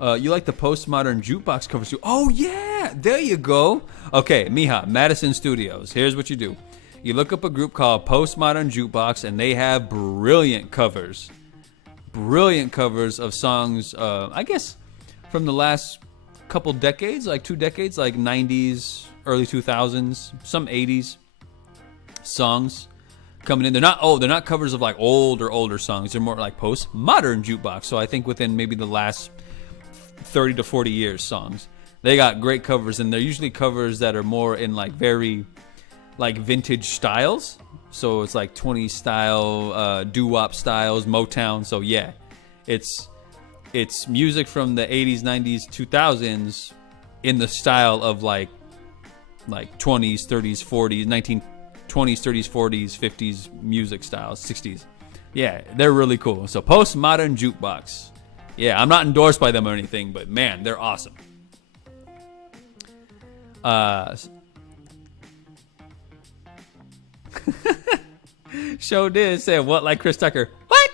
You like the postmodern jukebox covers too? Oh yeah, there you go. Okay, Mija, Madison Studios. Here's what you do. You look up a group called Postmodern Jukebox, and they have brilliant covers. Brilliant covers of songs, I guess, from the last couple decades, like 2 decades, like 90s, early 2000s, some 80s songs coming in. They're not covers of like older songs. They're more like postmodern jukebox. So I think within maybe the last 30 to 40 years songs. They got great covers, and they're usually covers that are more in like very like vintage styles. So it's like 20s style, doo-wop styles, Motown. So yeah, it's music from the 80s, 90s, 2000s in the style of like 20s, 30s, 40s, 1920s, 30s, 40s, 50s music styles, 60s. Yeah, they're really cool. So Postmodern Jukebox. Yeah, I'm not endorsed by them or anything, but man, they're awesome. Show did say what, like Chris Tucker? What?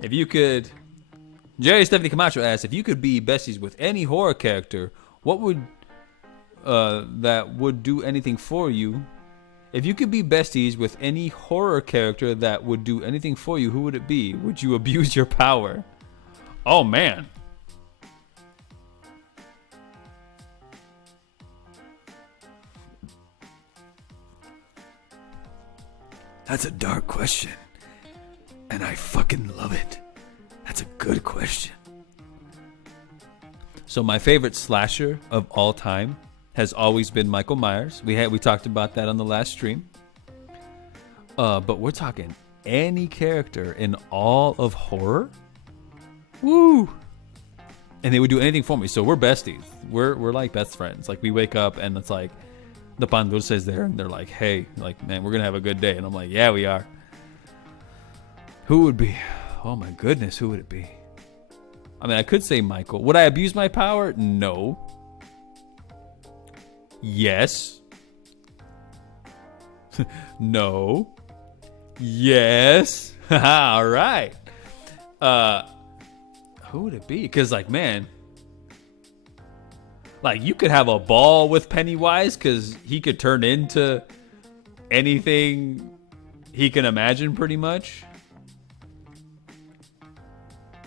If you could Jerry Stephanie Camacho asks, if you could be besties with any horror character, what would that would do anything for you? If you could be besties with any horror character that would do anything for you, who would it be? Would you abuse your power? Oh man. That's a dark question. And I fucking love it. That's a good question. So my favorite slasher of all time has always been Michael Myers. We talked about that on the last stream. But we're talking any character in all of horror. Woo! And they would do anything for me. So we're besties. We're like best friends. Like we wake up and it's like the pan dulce's there and they're like, hey, like man, we're gonna have a good day. And I'm like, yeah, we are. Who would be? Oh my goodness, who would it be? I mean, I could say Michael. Would I abuse my power? No. Yes. No. Yes. All right. Who would it be? Because, like, man, like you could have a ball with Pennywise because he could turn into anything he can imagine, pretty much.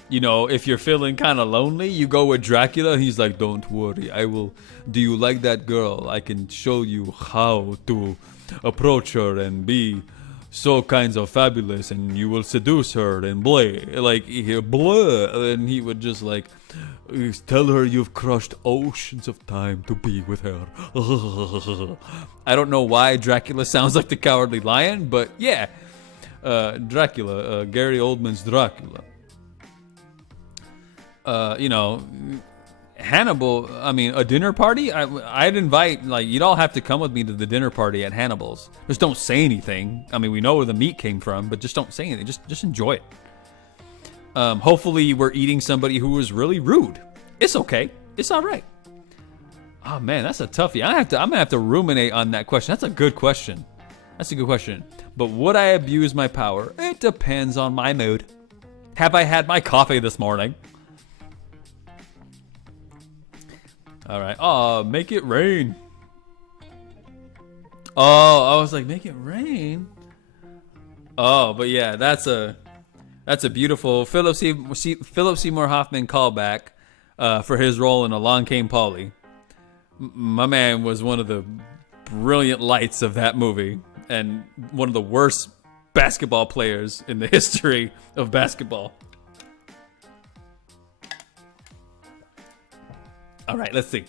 You know, if you're feeling kind of lonely, you go with Dracula. He's like, don't worry, I will. Do you like that girl? I can show you how to approach her and be so kinds of fabulous, and you will seduce her and blah. Like, blah. And he would just like, tell her you've crushed oceans of time to be with her. I don't know why Dracula sounds like the Cowardly Lion, but yeah. Dracula, Gary Oldman's Dracula. You know, Hannibal, I mean, a dinner party? I'd invite, like, you'd all have to come with me to the dinner party at Hannibal's. Just don't say anything. I mean, we know where the meat came from, but just don't say anything. Just enjoy it. Hopefully we're eating somebody who was really rude. It's okay. It's all right. Oh, man, that's a toughie. I'm going to have to ruminate on that question. That's a good question. That's a good question. But would I abuse my power? It depends on my mood. Have I had my coffee this morning? All right. Oh, make it rain. Oh, I was like, make it rain. Oh, but yeah, that's a beautiful Philip Seymour Hoffman callback for his role in Along Came Polly. My man was one of the brilliant lights of that movie and one of the worst basketball players in the history of basketball. All right, let's see.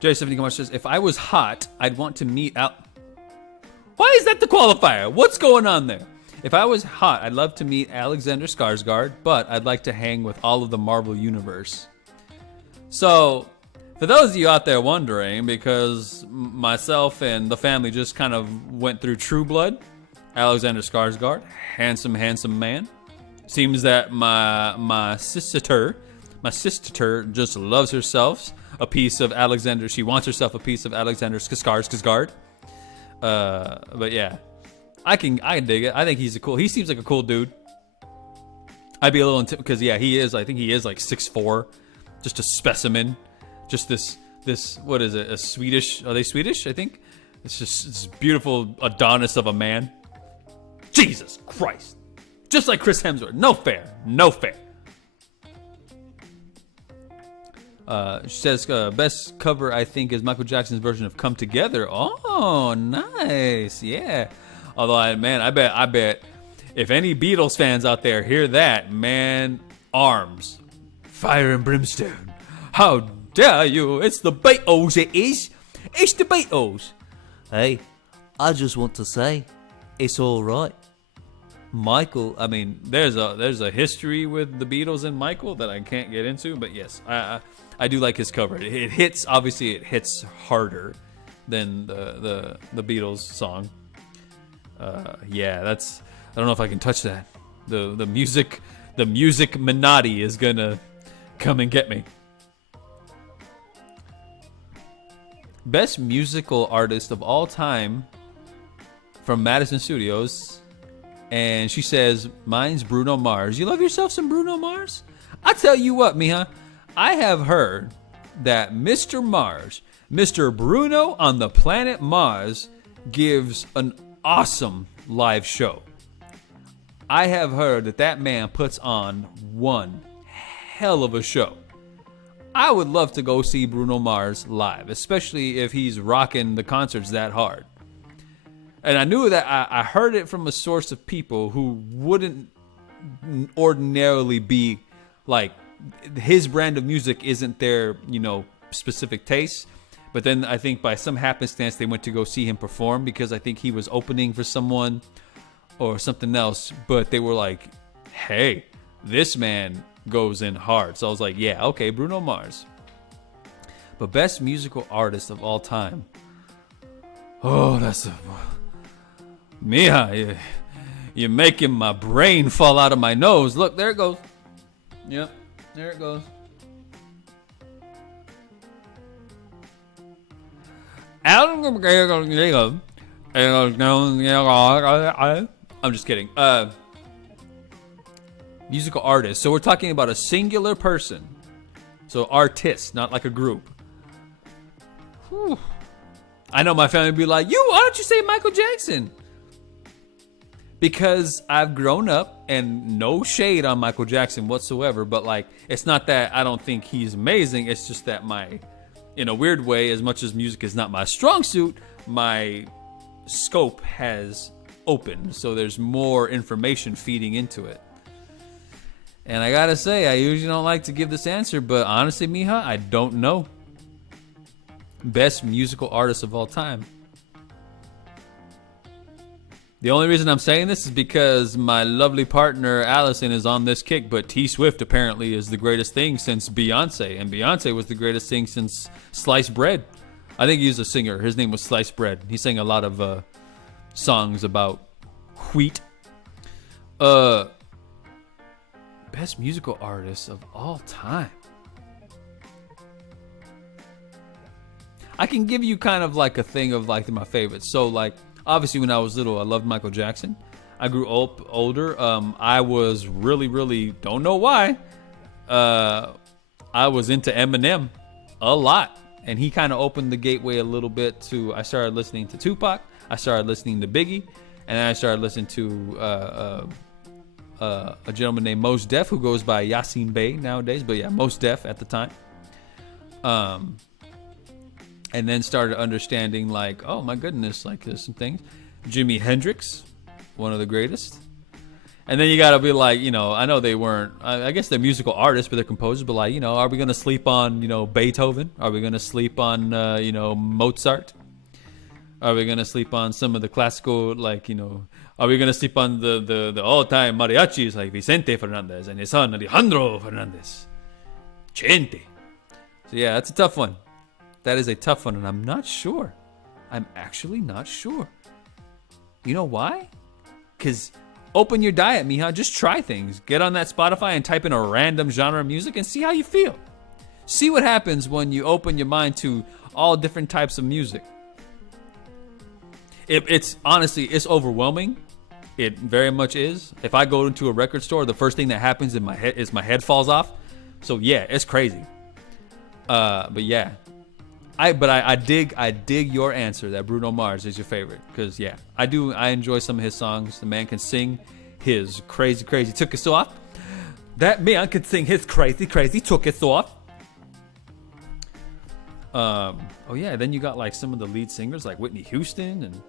J70 Commerce says, if I was hot, I'd want to meet out. Why is that the qualifier? What's going on there? If I was hot, I'd love to meet Alexander Skarsgård, but I'd like to hang with all of the Marvel Universe. So, for those of you out there wondering, because myself and the family just kind of went through True Blood, Alexander Skarsgård, handsome man. Seems that my sister just loves herself a piece of Alexander. She wants herself a piece of Alexander Skarsgård. But yeah, I can dig it. I think he seems like a cool dude. I'd be a little because yeah, he is. I think he is like 6'4", just a specimen. Just this what is it? A Swedish? Are they Swedish? I think it's just this beautiful Adonis of a man. Jesus Christ. Just like Chris Hemsworth. No fair. She says, best cover, I think, is Michael Jackson's version of Come Together. Oh, nice. Yeah. Although, I bet if any Beatles fans out there hear that, man, arms. Fire and brimstone. How dare you? It's the Beatles, it is. It's the Beatles. Hey, I just want to say, it's all right. Michael, I mean, there's a history with the Beatles and Michael that I can't get into, but yes, I do like his cover. It hits harder than the Beatles song. Yeah, I don't know if I can touch that. The music Minati is gonna come and get me. Best musical artist of all time from Madison Studios. And she says, mine's Bruno Mars. You love yourself some Bruno Mars? I tell you what, mija, I have heard that Mr. Mars, Mr. Bruno on the planet Mars, gives an awesome live show. I have heard that man puts on one hell of a show. I would love to go see Bruno Mars live, especially if he's rocking the concerts that hard. And I knew that I heard it from a source of people who wouldn't ordinarily be like, his brand of music isn't their, specific taste. But then I think by some happenstance they went to go see him perform because I think he was opening for someone or something else. But they were like, hey, this man goes in hard. So I was like, yeah, okay, Bruno Mars. But best musical artist of all time. Oh, that's a... Mija, you're making my brain fall out of my nose. Look, there it goes. Yep, there it goes. I'm just kidding. Musical artist. So we're talking about a singular person. So artist, not like a group. Whew. I know my family would be like, why don't you say Michael Jackson? Because I've grown up, and no shade on Michael Jackson whatsoever, but like, it's not that I don't think he's amazing. It's just that in a weird way, as much as music is not my strong suit, my scope has opened. So there's more information feeding into it. And I gotta say, I usually don't like to give this answer, but honestly, mija, I don't know. Best musical artist of all time. The only reason I'm saying this is because my lovely partner Allison is on this kick, but T Swift apparently is the greatest thing since Beyonce, and Beyonce was the greatest thing since Sliced Bread. I think he's a singer. His name was Sliced Bread. He sang a lot of songs about wheat. Best musical artist of all time. I can give you kind of like a thing of like my favorites. So like, obviously when I was little, I loved Michael Jackson. I grew older. I was really, don't know why, I was into Eminem a lot. And he kind of opened the gateway a little bit to, I started listening to Tupac. I started listening to Biggie. And then I started listening to a gentleman named Mos Def, who goes by Yasin Bey nowadays. But yeah, Mos Def at the time. And then started understanding like, oh my goodness, like there's some things. Jimi Hendrix, one of the greatest. And then you gotta be like, I know they weren't, I guess they're musical artists, but they're composers, but like, are we gonna sleep on, Beethoven? Are we gonna sleep on, Mozart? Are we gonna sleep on some of the classical, like, are we gonna sleep on the all-time mariachis like Vicente Fernandez and his son Alejandro Fernandez? Chente. So yeah, that's a tough one. That is a tough one, and I'm not sure. I'm actually not sure. You know why? Because open your diet, mija. Just try things. Get on that Spotify and type in a random genre of music and see how you feel. See what happens when you open your mind to all different types of music. It's honestly, it's overwhelming. It very much is. If I go into a record store, the first thing that happens in my head is my head falls off. So yeah, it's crazy. But yeah. I dig your answer that Bruno Mars is your favorite, because yeah, I enjoy some of his songs. The man can sing his crazy took it off. That man can sing his crazy took it off. Oh yeah, then you got like some of the lead singers like Whitney Houston, and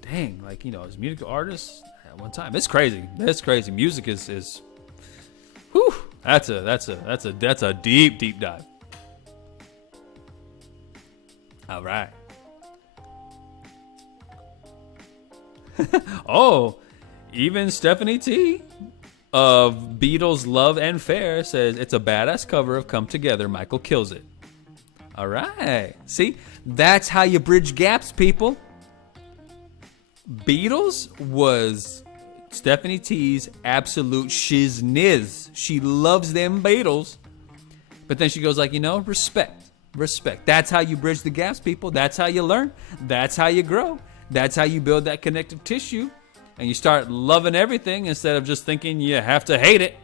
dang, like as musical artists at one time. It's crazy. That's crazy. Music is whew, that's a deep dive. All right. Oh, even Stephanie T of Beatles Love and Fair says it's a badass cover of Come Together. Michael kills it. All right. See, that's how you bridge gaps, people. Beatles was Stephanie T's absolute shizniz. She loves them Beatles. But then she goes like, respect. That's how you bridge the gaps, people. That's how you learn. That's how you grow. That's how you build that connective tissue. and you start loving everything instead of just thinking you have to hate it.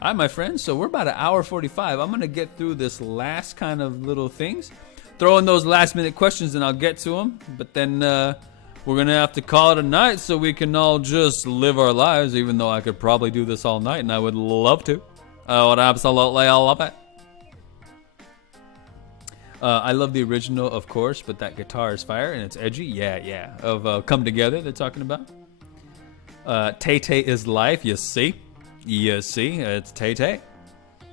All right, my friends, so we're about an hour 45. I'm going to get through this last kind of little things. Throw in those last minute questions and I'll get to them. But then we're going to have to call it a night so we can all just live our lives, even though I could probably do this all night and I would love to. I would absolutely love it. I love the original, of course, but that guitar is fire and it's edgy. Yeah. Of Come Together they're talking about. Tay-Tay is life, you see. You see, it's Tay-Tay.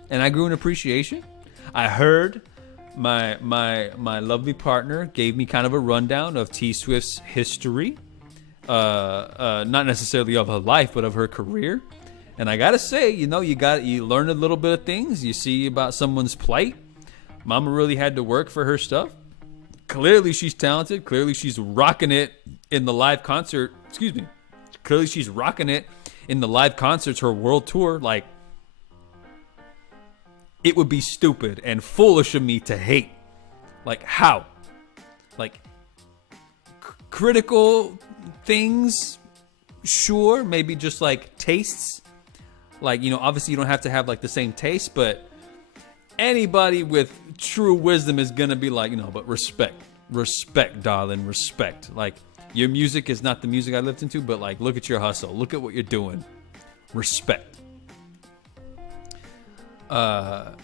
And I grew an appreciation. I heard my lovely partner gave me kind of a rundown of T Swift's history. Not necessarily of her life, but of her career. And I gotta say, you learn a little bit of things. You see about someone's plight. Mama really had to work for her stuff. Clearly she's talented. Clearly she's rocking it in the live concert. Excuse me. Clearly she's rocking it in the live concerts, her world tour. Like, it would be stupid and foolish of me to hate. Like, how? Like, critical things, sure, maybe just like tastes. Like, obviously you don't have to have like the same taste, but anybody with true wisdom is gonna be like, but respect, darling, respect. Like, your music is not the music I listen to, but like, look at your hustle. Look at what you're doing. Respect. I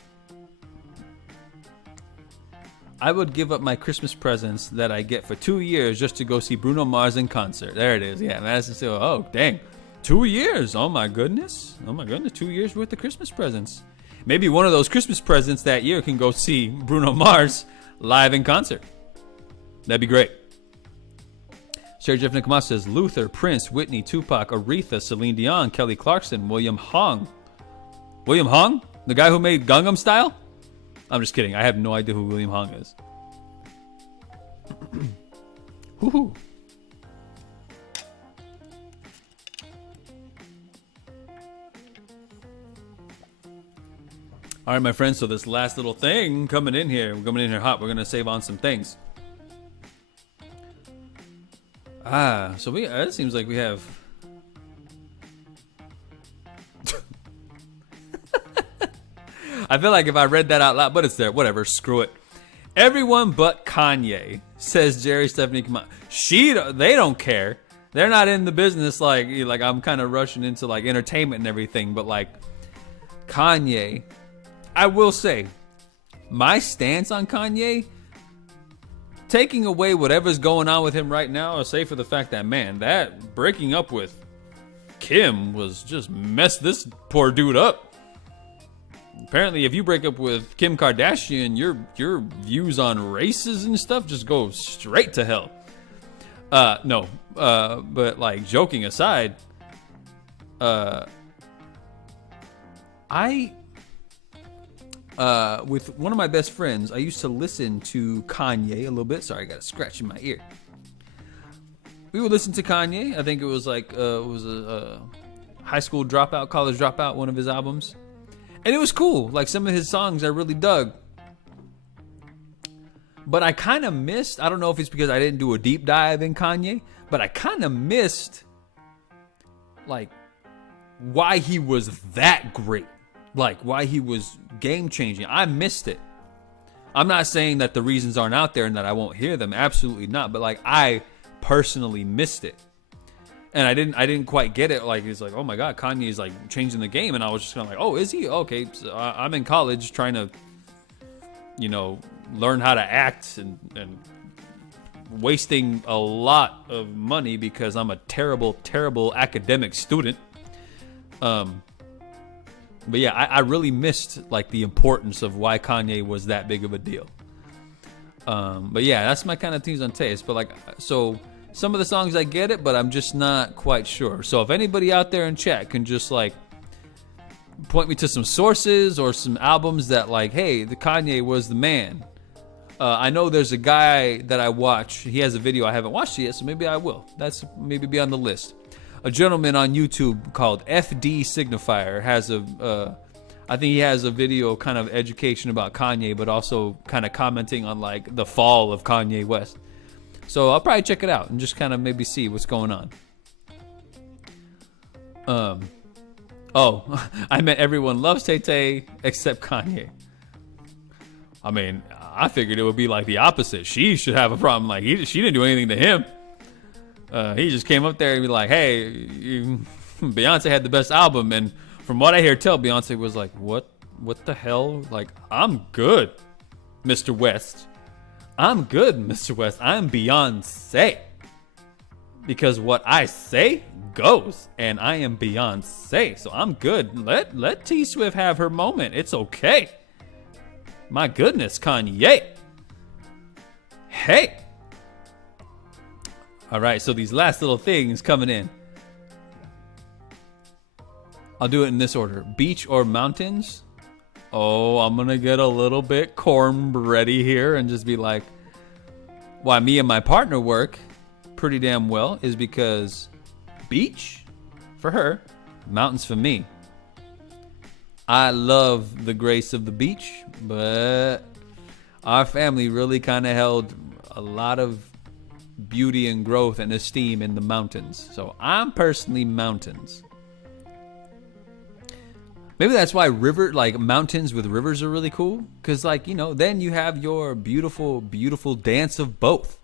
would give up my Christmas presents that I get for 2 years just to go see Bruno Mars in concert. There it is. Yeah, Madison Steel. Oh, dang. 2 years. Oh my goodness. 2 years worth of Christmas presents. Maybe one of those Christmas presents that year can go see Bruno Mars live in concert. That'd be great. Sarah Jeff Nicomas says Luther, Prince, Whitney, Tupac, Aretha, Celine Dion, Kelly Clarkson, William Hung. William Hung? The guy who made Gangnam Style? I'm just kidding. I have no idea who William Hung is. Woohoo. All right, my friends. So this last little thing coming in here. We're coming in here hot. We're going to save on some things. So it seems like we have... I feel like if I read that out loud, but it's there. Whatever, screw it. Everyone but Kanye, says Jerry Stephanie. Come on. They don't care. They're not in the business like I'm kind of rushing into like entertainment and everything, but like Kanye, I will say, my stance on Kanye, taking away whatever's going on with him right now, save for the fact that, man, that breaking up with Kim was just messed this poor dude up. Apparently, if you break up with Kim Kardashian, your views on races and stuff just go straight to hell. No, but like joking aside, with one of my best friends, I used to listen to Kanye a little bit. Sorry, I got a scratch in my ear. We would listen to Kanye. I think it was like a high school dropout, college dropout, one of his albums. And it was cool. Like, some of his songs I really dug. But I kind of missed, I don't know if it's because I didn't do a deep dive in Kanye, but I kind of missed, like, why he was that great. Like, why he was game-changing. I missed it. I'm not saying that the reasons aren't out there and that I won't hear them. Absolutely not. But, like, I personally missed it. And I didn't quite get it. Like, it's like, oh my God, Kanye is like changing the game. And I was just kind of like, oh, is he? Okay, so I'm in college trying to, learn how to act and wasting a lot of money because I'm a terrible, terrible academic student. But yeah, I really missed like the importance of why Kanye was that big of a deal. But yeah, that's my kind of things on taste. But like, so some of the songs I get it, but I'm just not quite sure. So if anybody out there in chat can just like point me to some sources or some albums that like, hey, the Kanye was the man. I know there's a guy that I watch. He has a video. I haven't watched it yet, so maybe I will. That's maybe be on the list. A gentleman on YouTube called FD Signifier has I think he has a video kind of education about Kanye, but also kind of commenting on like the fall of Kanye West. So I'll probably check it out and just kind of maybe see what's going on. Oh, I meant everyone loves Tay-Tay except Kanye. I mean, I figured it would be like the opposite. She should have a problem. Like, she didn't do anything to him. He just came up there and be like, hey, Beyonce had the best album. And from what I hear tell, Beyonce was like, what the hell? Like, I'm good, Mr. West. I'm good, Mr. West. I'm Beyonce. Because what I say goes, and I am Beyonce, so I'm good. Let T Swift have her moment. It's okay. My goodness, Kanye. Hey. All right, so these last little things coming in. I'll do it in this order: beach or mountains. Oh, I'm gonna get a little bit cornbready here and just be like, why me and my partner work pretty damn well is because beach for her, mountains for me. I love the grace of the beach, but our family really kind of held a lot of beauty and growth and esteem in the mountains. So I'm personally mountains. Maybe that's why mountains with rivers are really cool. Because, then you have your beautiful, beautiful dance of both.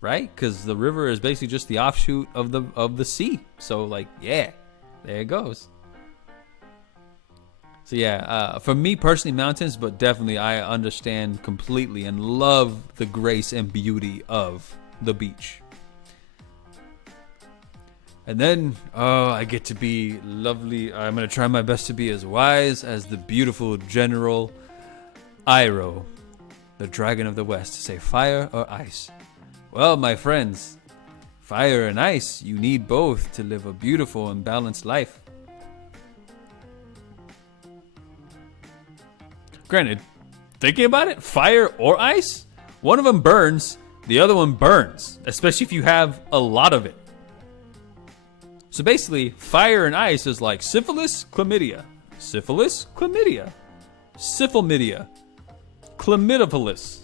Right? Because the river is basically just the offshoot of the sea. So, there it goes. So, for me personally, mountains. But definitely, I understand completely and love the grace and beauty of the beach. And then, I get to be lovely. I'm going to try my best to be as wise as the beautiful General Iroh, the Dragon of the West, to say fire or ice. Well, my friends, fire and ice, you need both to live a beautiful and balanced life. Granted, thinking about it, fire or ice, one of them burns, the other one burns, especially if you have a lot of it. So basically, fire and ice is like syphilis, chlamydia. Syphilis, chlamydia. Syphilmidia. Chlamydophilus.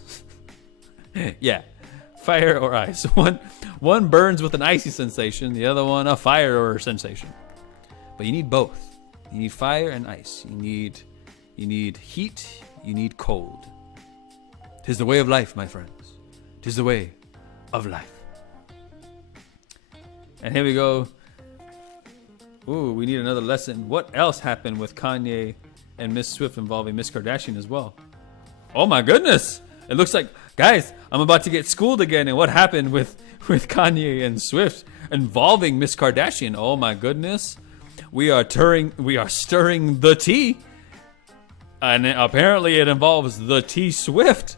Yeah, fire or ice. One burns with an icy sensation, the other one a fire or sensation. But you need both. You need fire and ice. You need heat, you need cold. 'Tis the way of life, my friends. 'Tis the way of life. And here we go. Ooh, we need another lesson. What else happened with Kanye and Miss Swift involving Miss Kardashian as well? Oh my goodness. It looks like, guys, I'm about to get schooled again. And what happened with Kanye and Swift involving Miss Kardashian? Oh my goodness. We are stirring the tea. And apparently it involves the T Swift.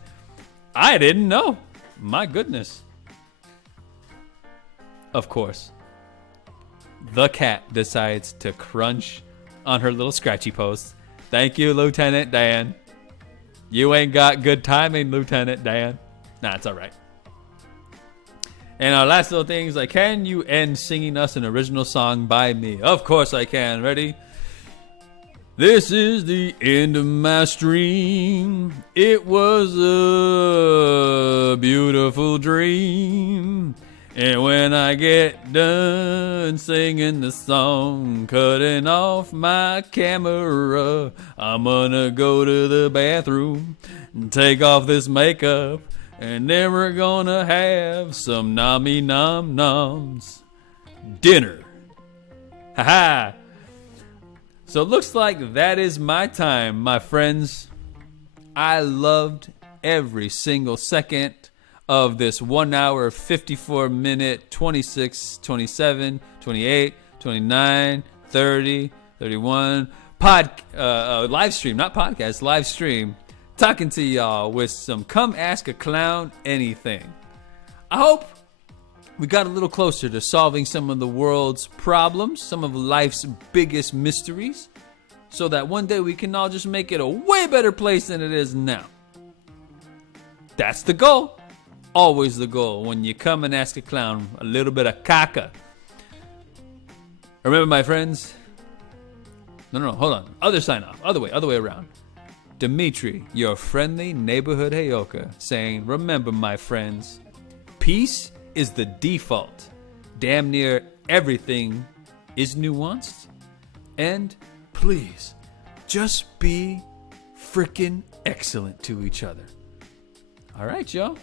I didn't know. My goodness. Of course. The cat decides to crunch on her little scratchy post. Thank you, Lieutenant Dan. You ain't got good timing, Lieutenant Dan. Nah, it's all right. And our last little thing is like, can you end singing us an original song by me? Of course I can. Ready? This is the end of my stream. It was a beautiful dream. And when I get done singing the song, cutting off my camera, I'm gonna go to the bathroom and take off this makeup, and then we're gonna have some nommy nom noms dinner. Haha. So it looks like that is my time, my friends. I loved every single second of this 1 hour, 54 minute, 26, 27, 28, 29, 30, 31 live stream, not podcast, live stream, talking to y'all with some Come Ask a Clown Anything. I hope we got a little closer to solving some of the world's problems, some of life's biggest mysteries, so that one day we can all just make it a way better place than it is now. That's the goal. Always the goal when you come and ask a clown a little bit of CACA. Remember, my friends. No, hold on. Other sign off. Other way around. Dimitri, your friendly neighborhood Heyoka, saying, remember, my friends, Peace is the default. Damn near everything is nuanced. And please, just be freaking excellent to each other. All right, y'all.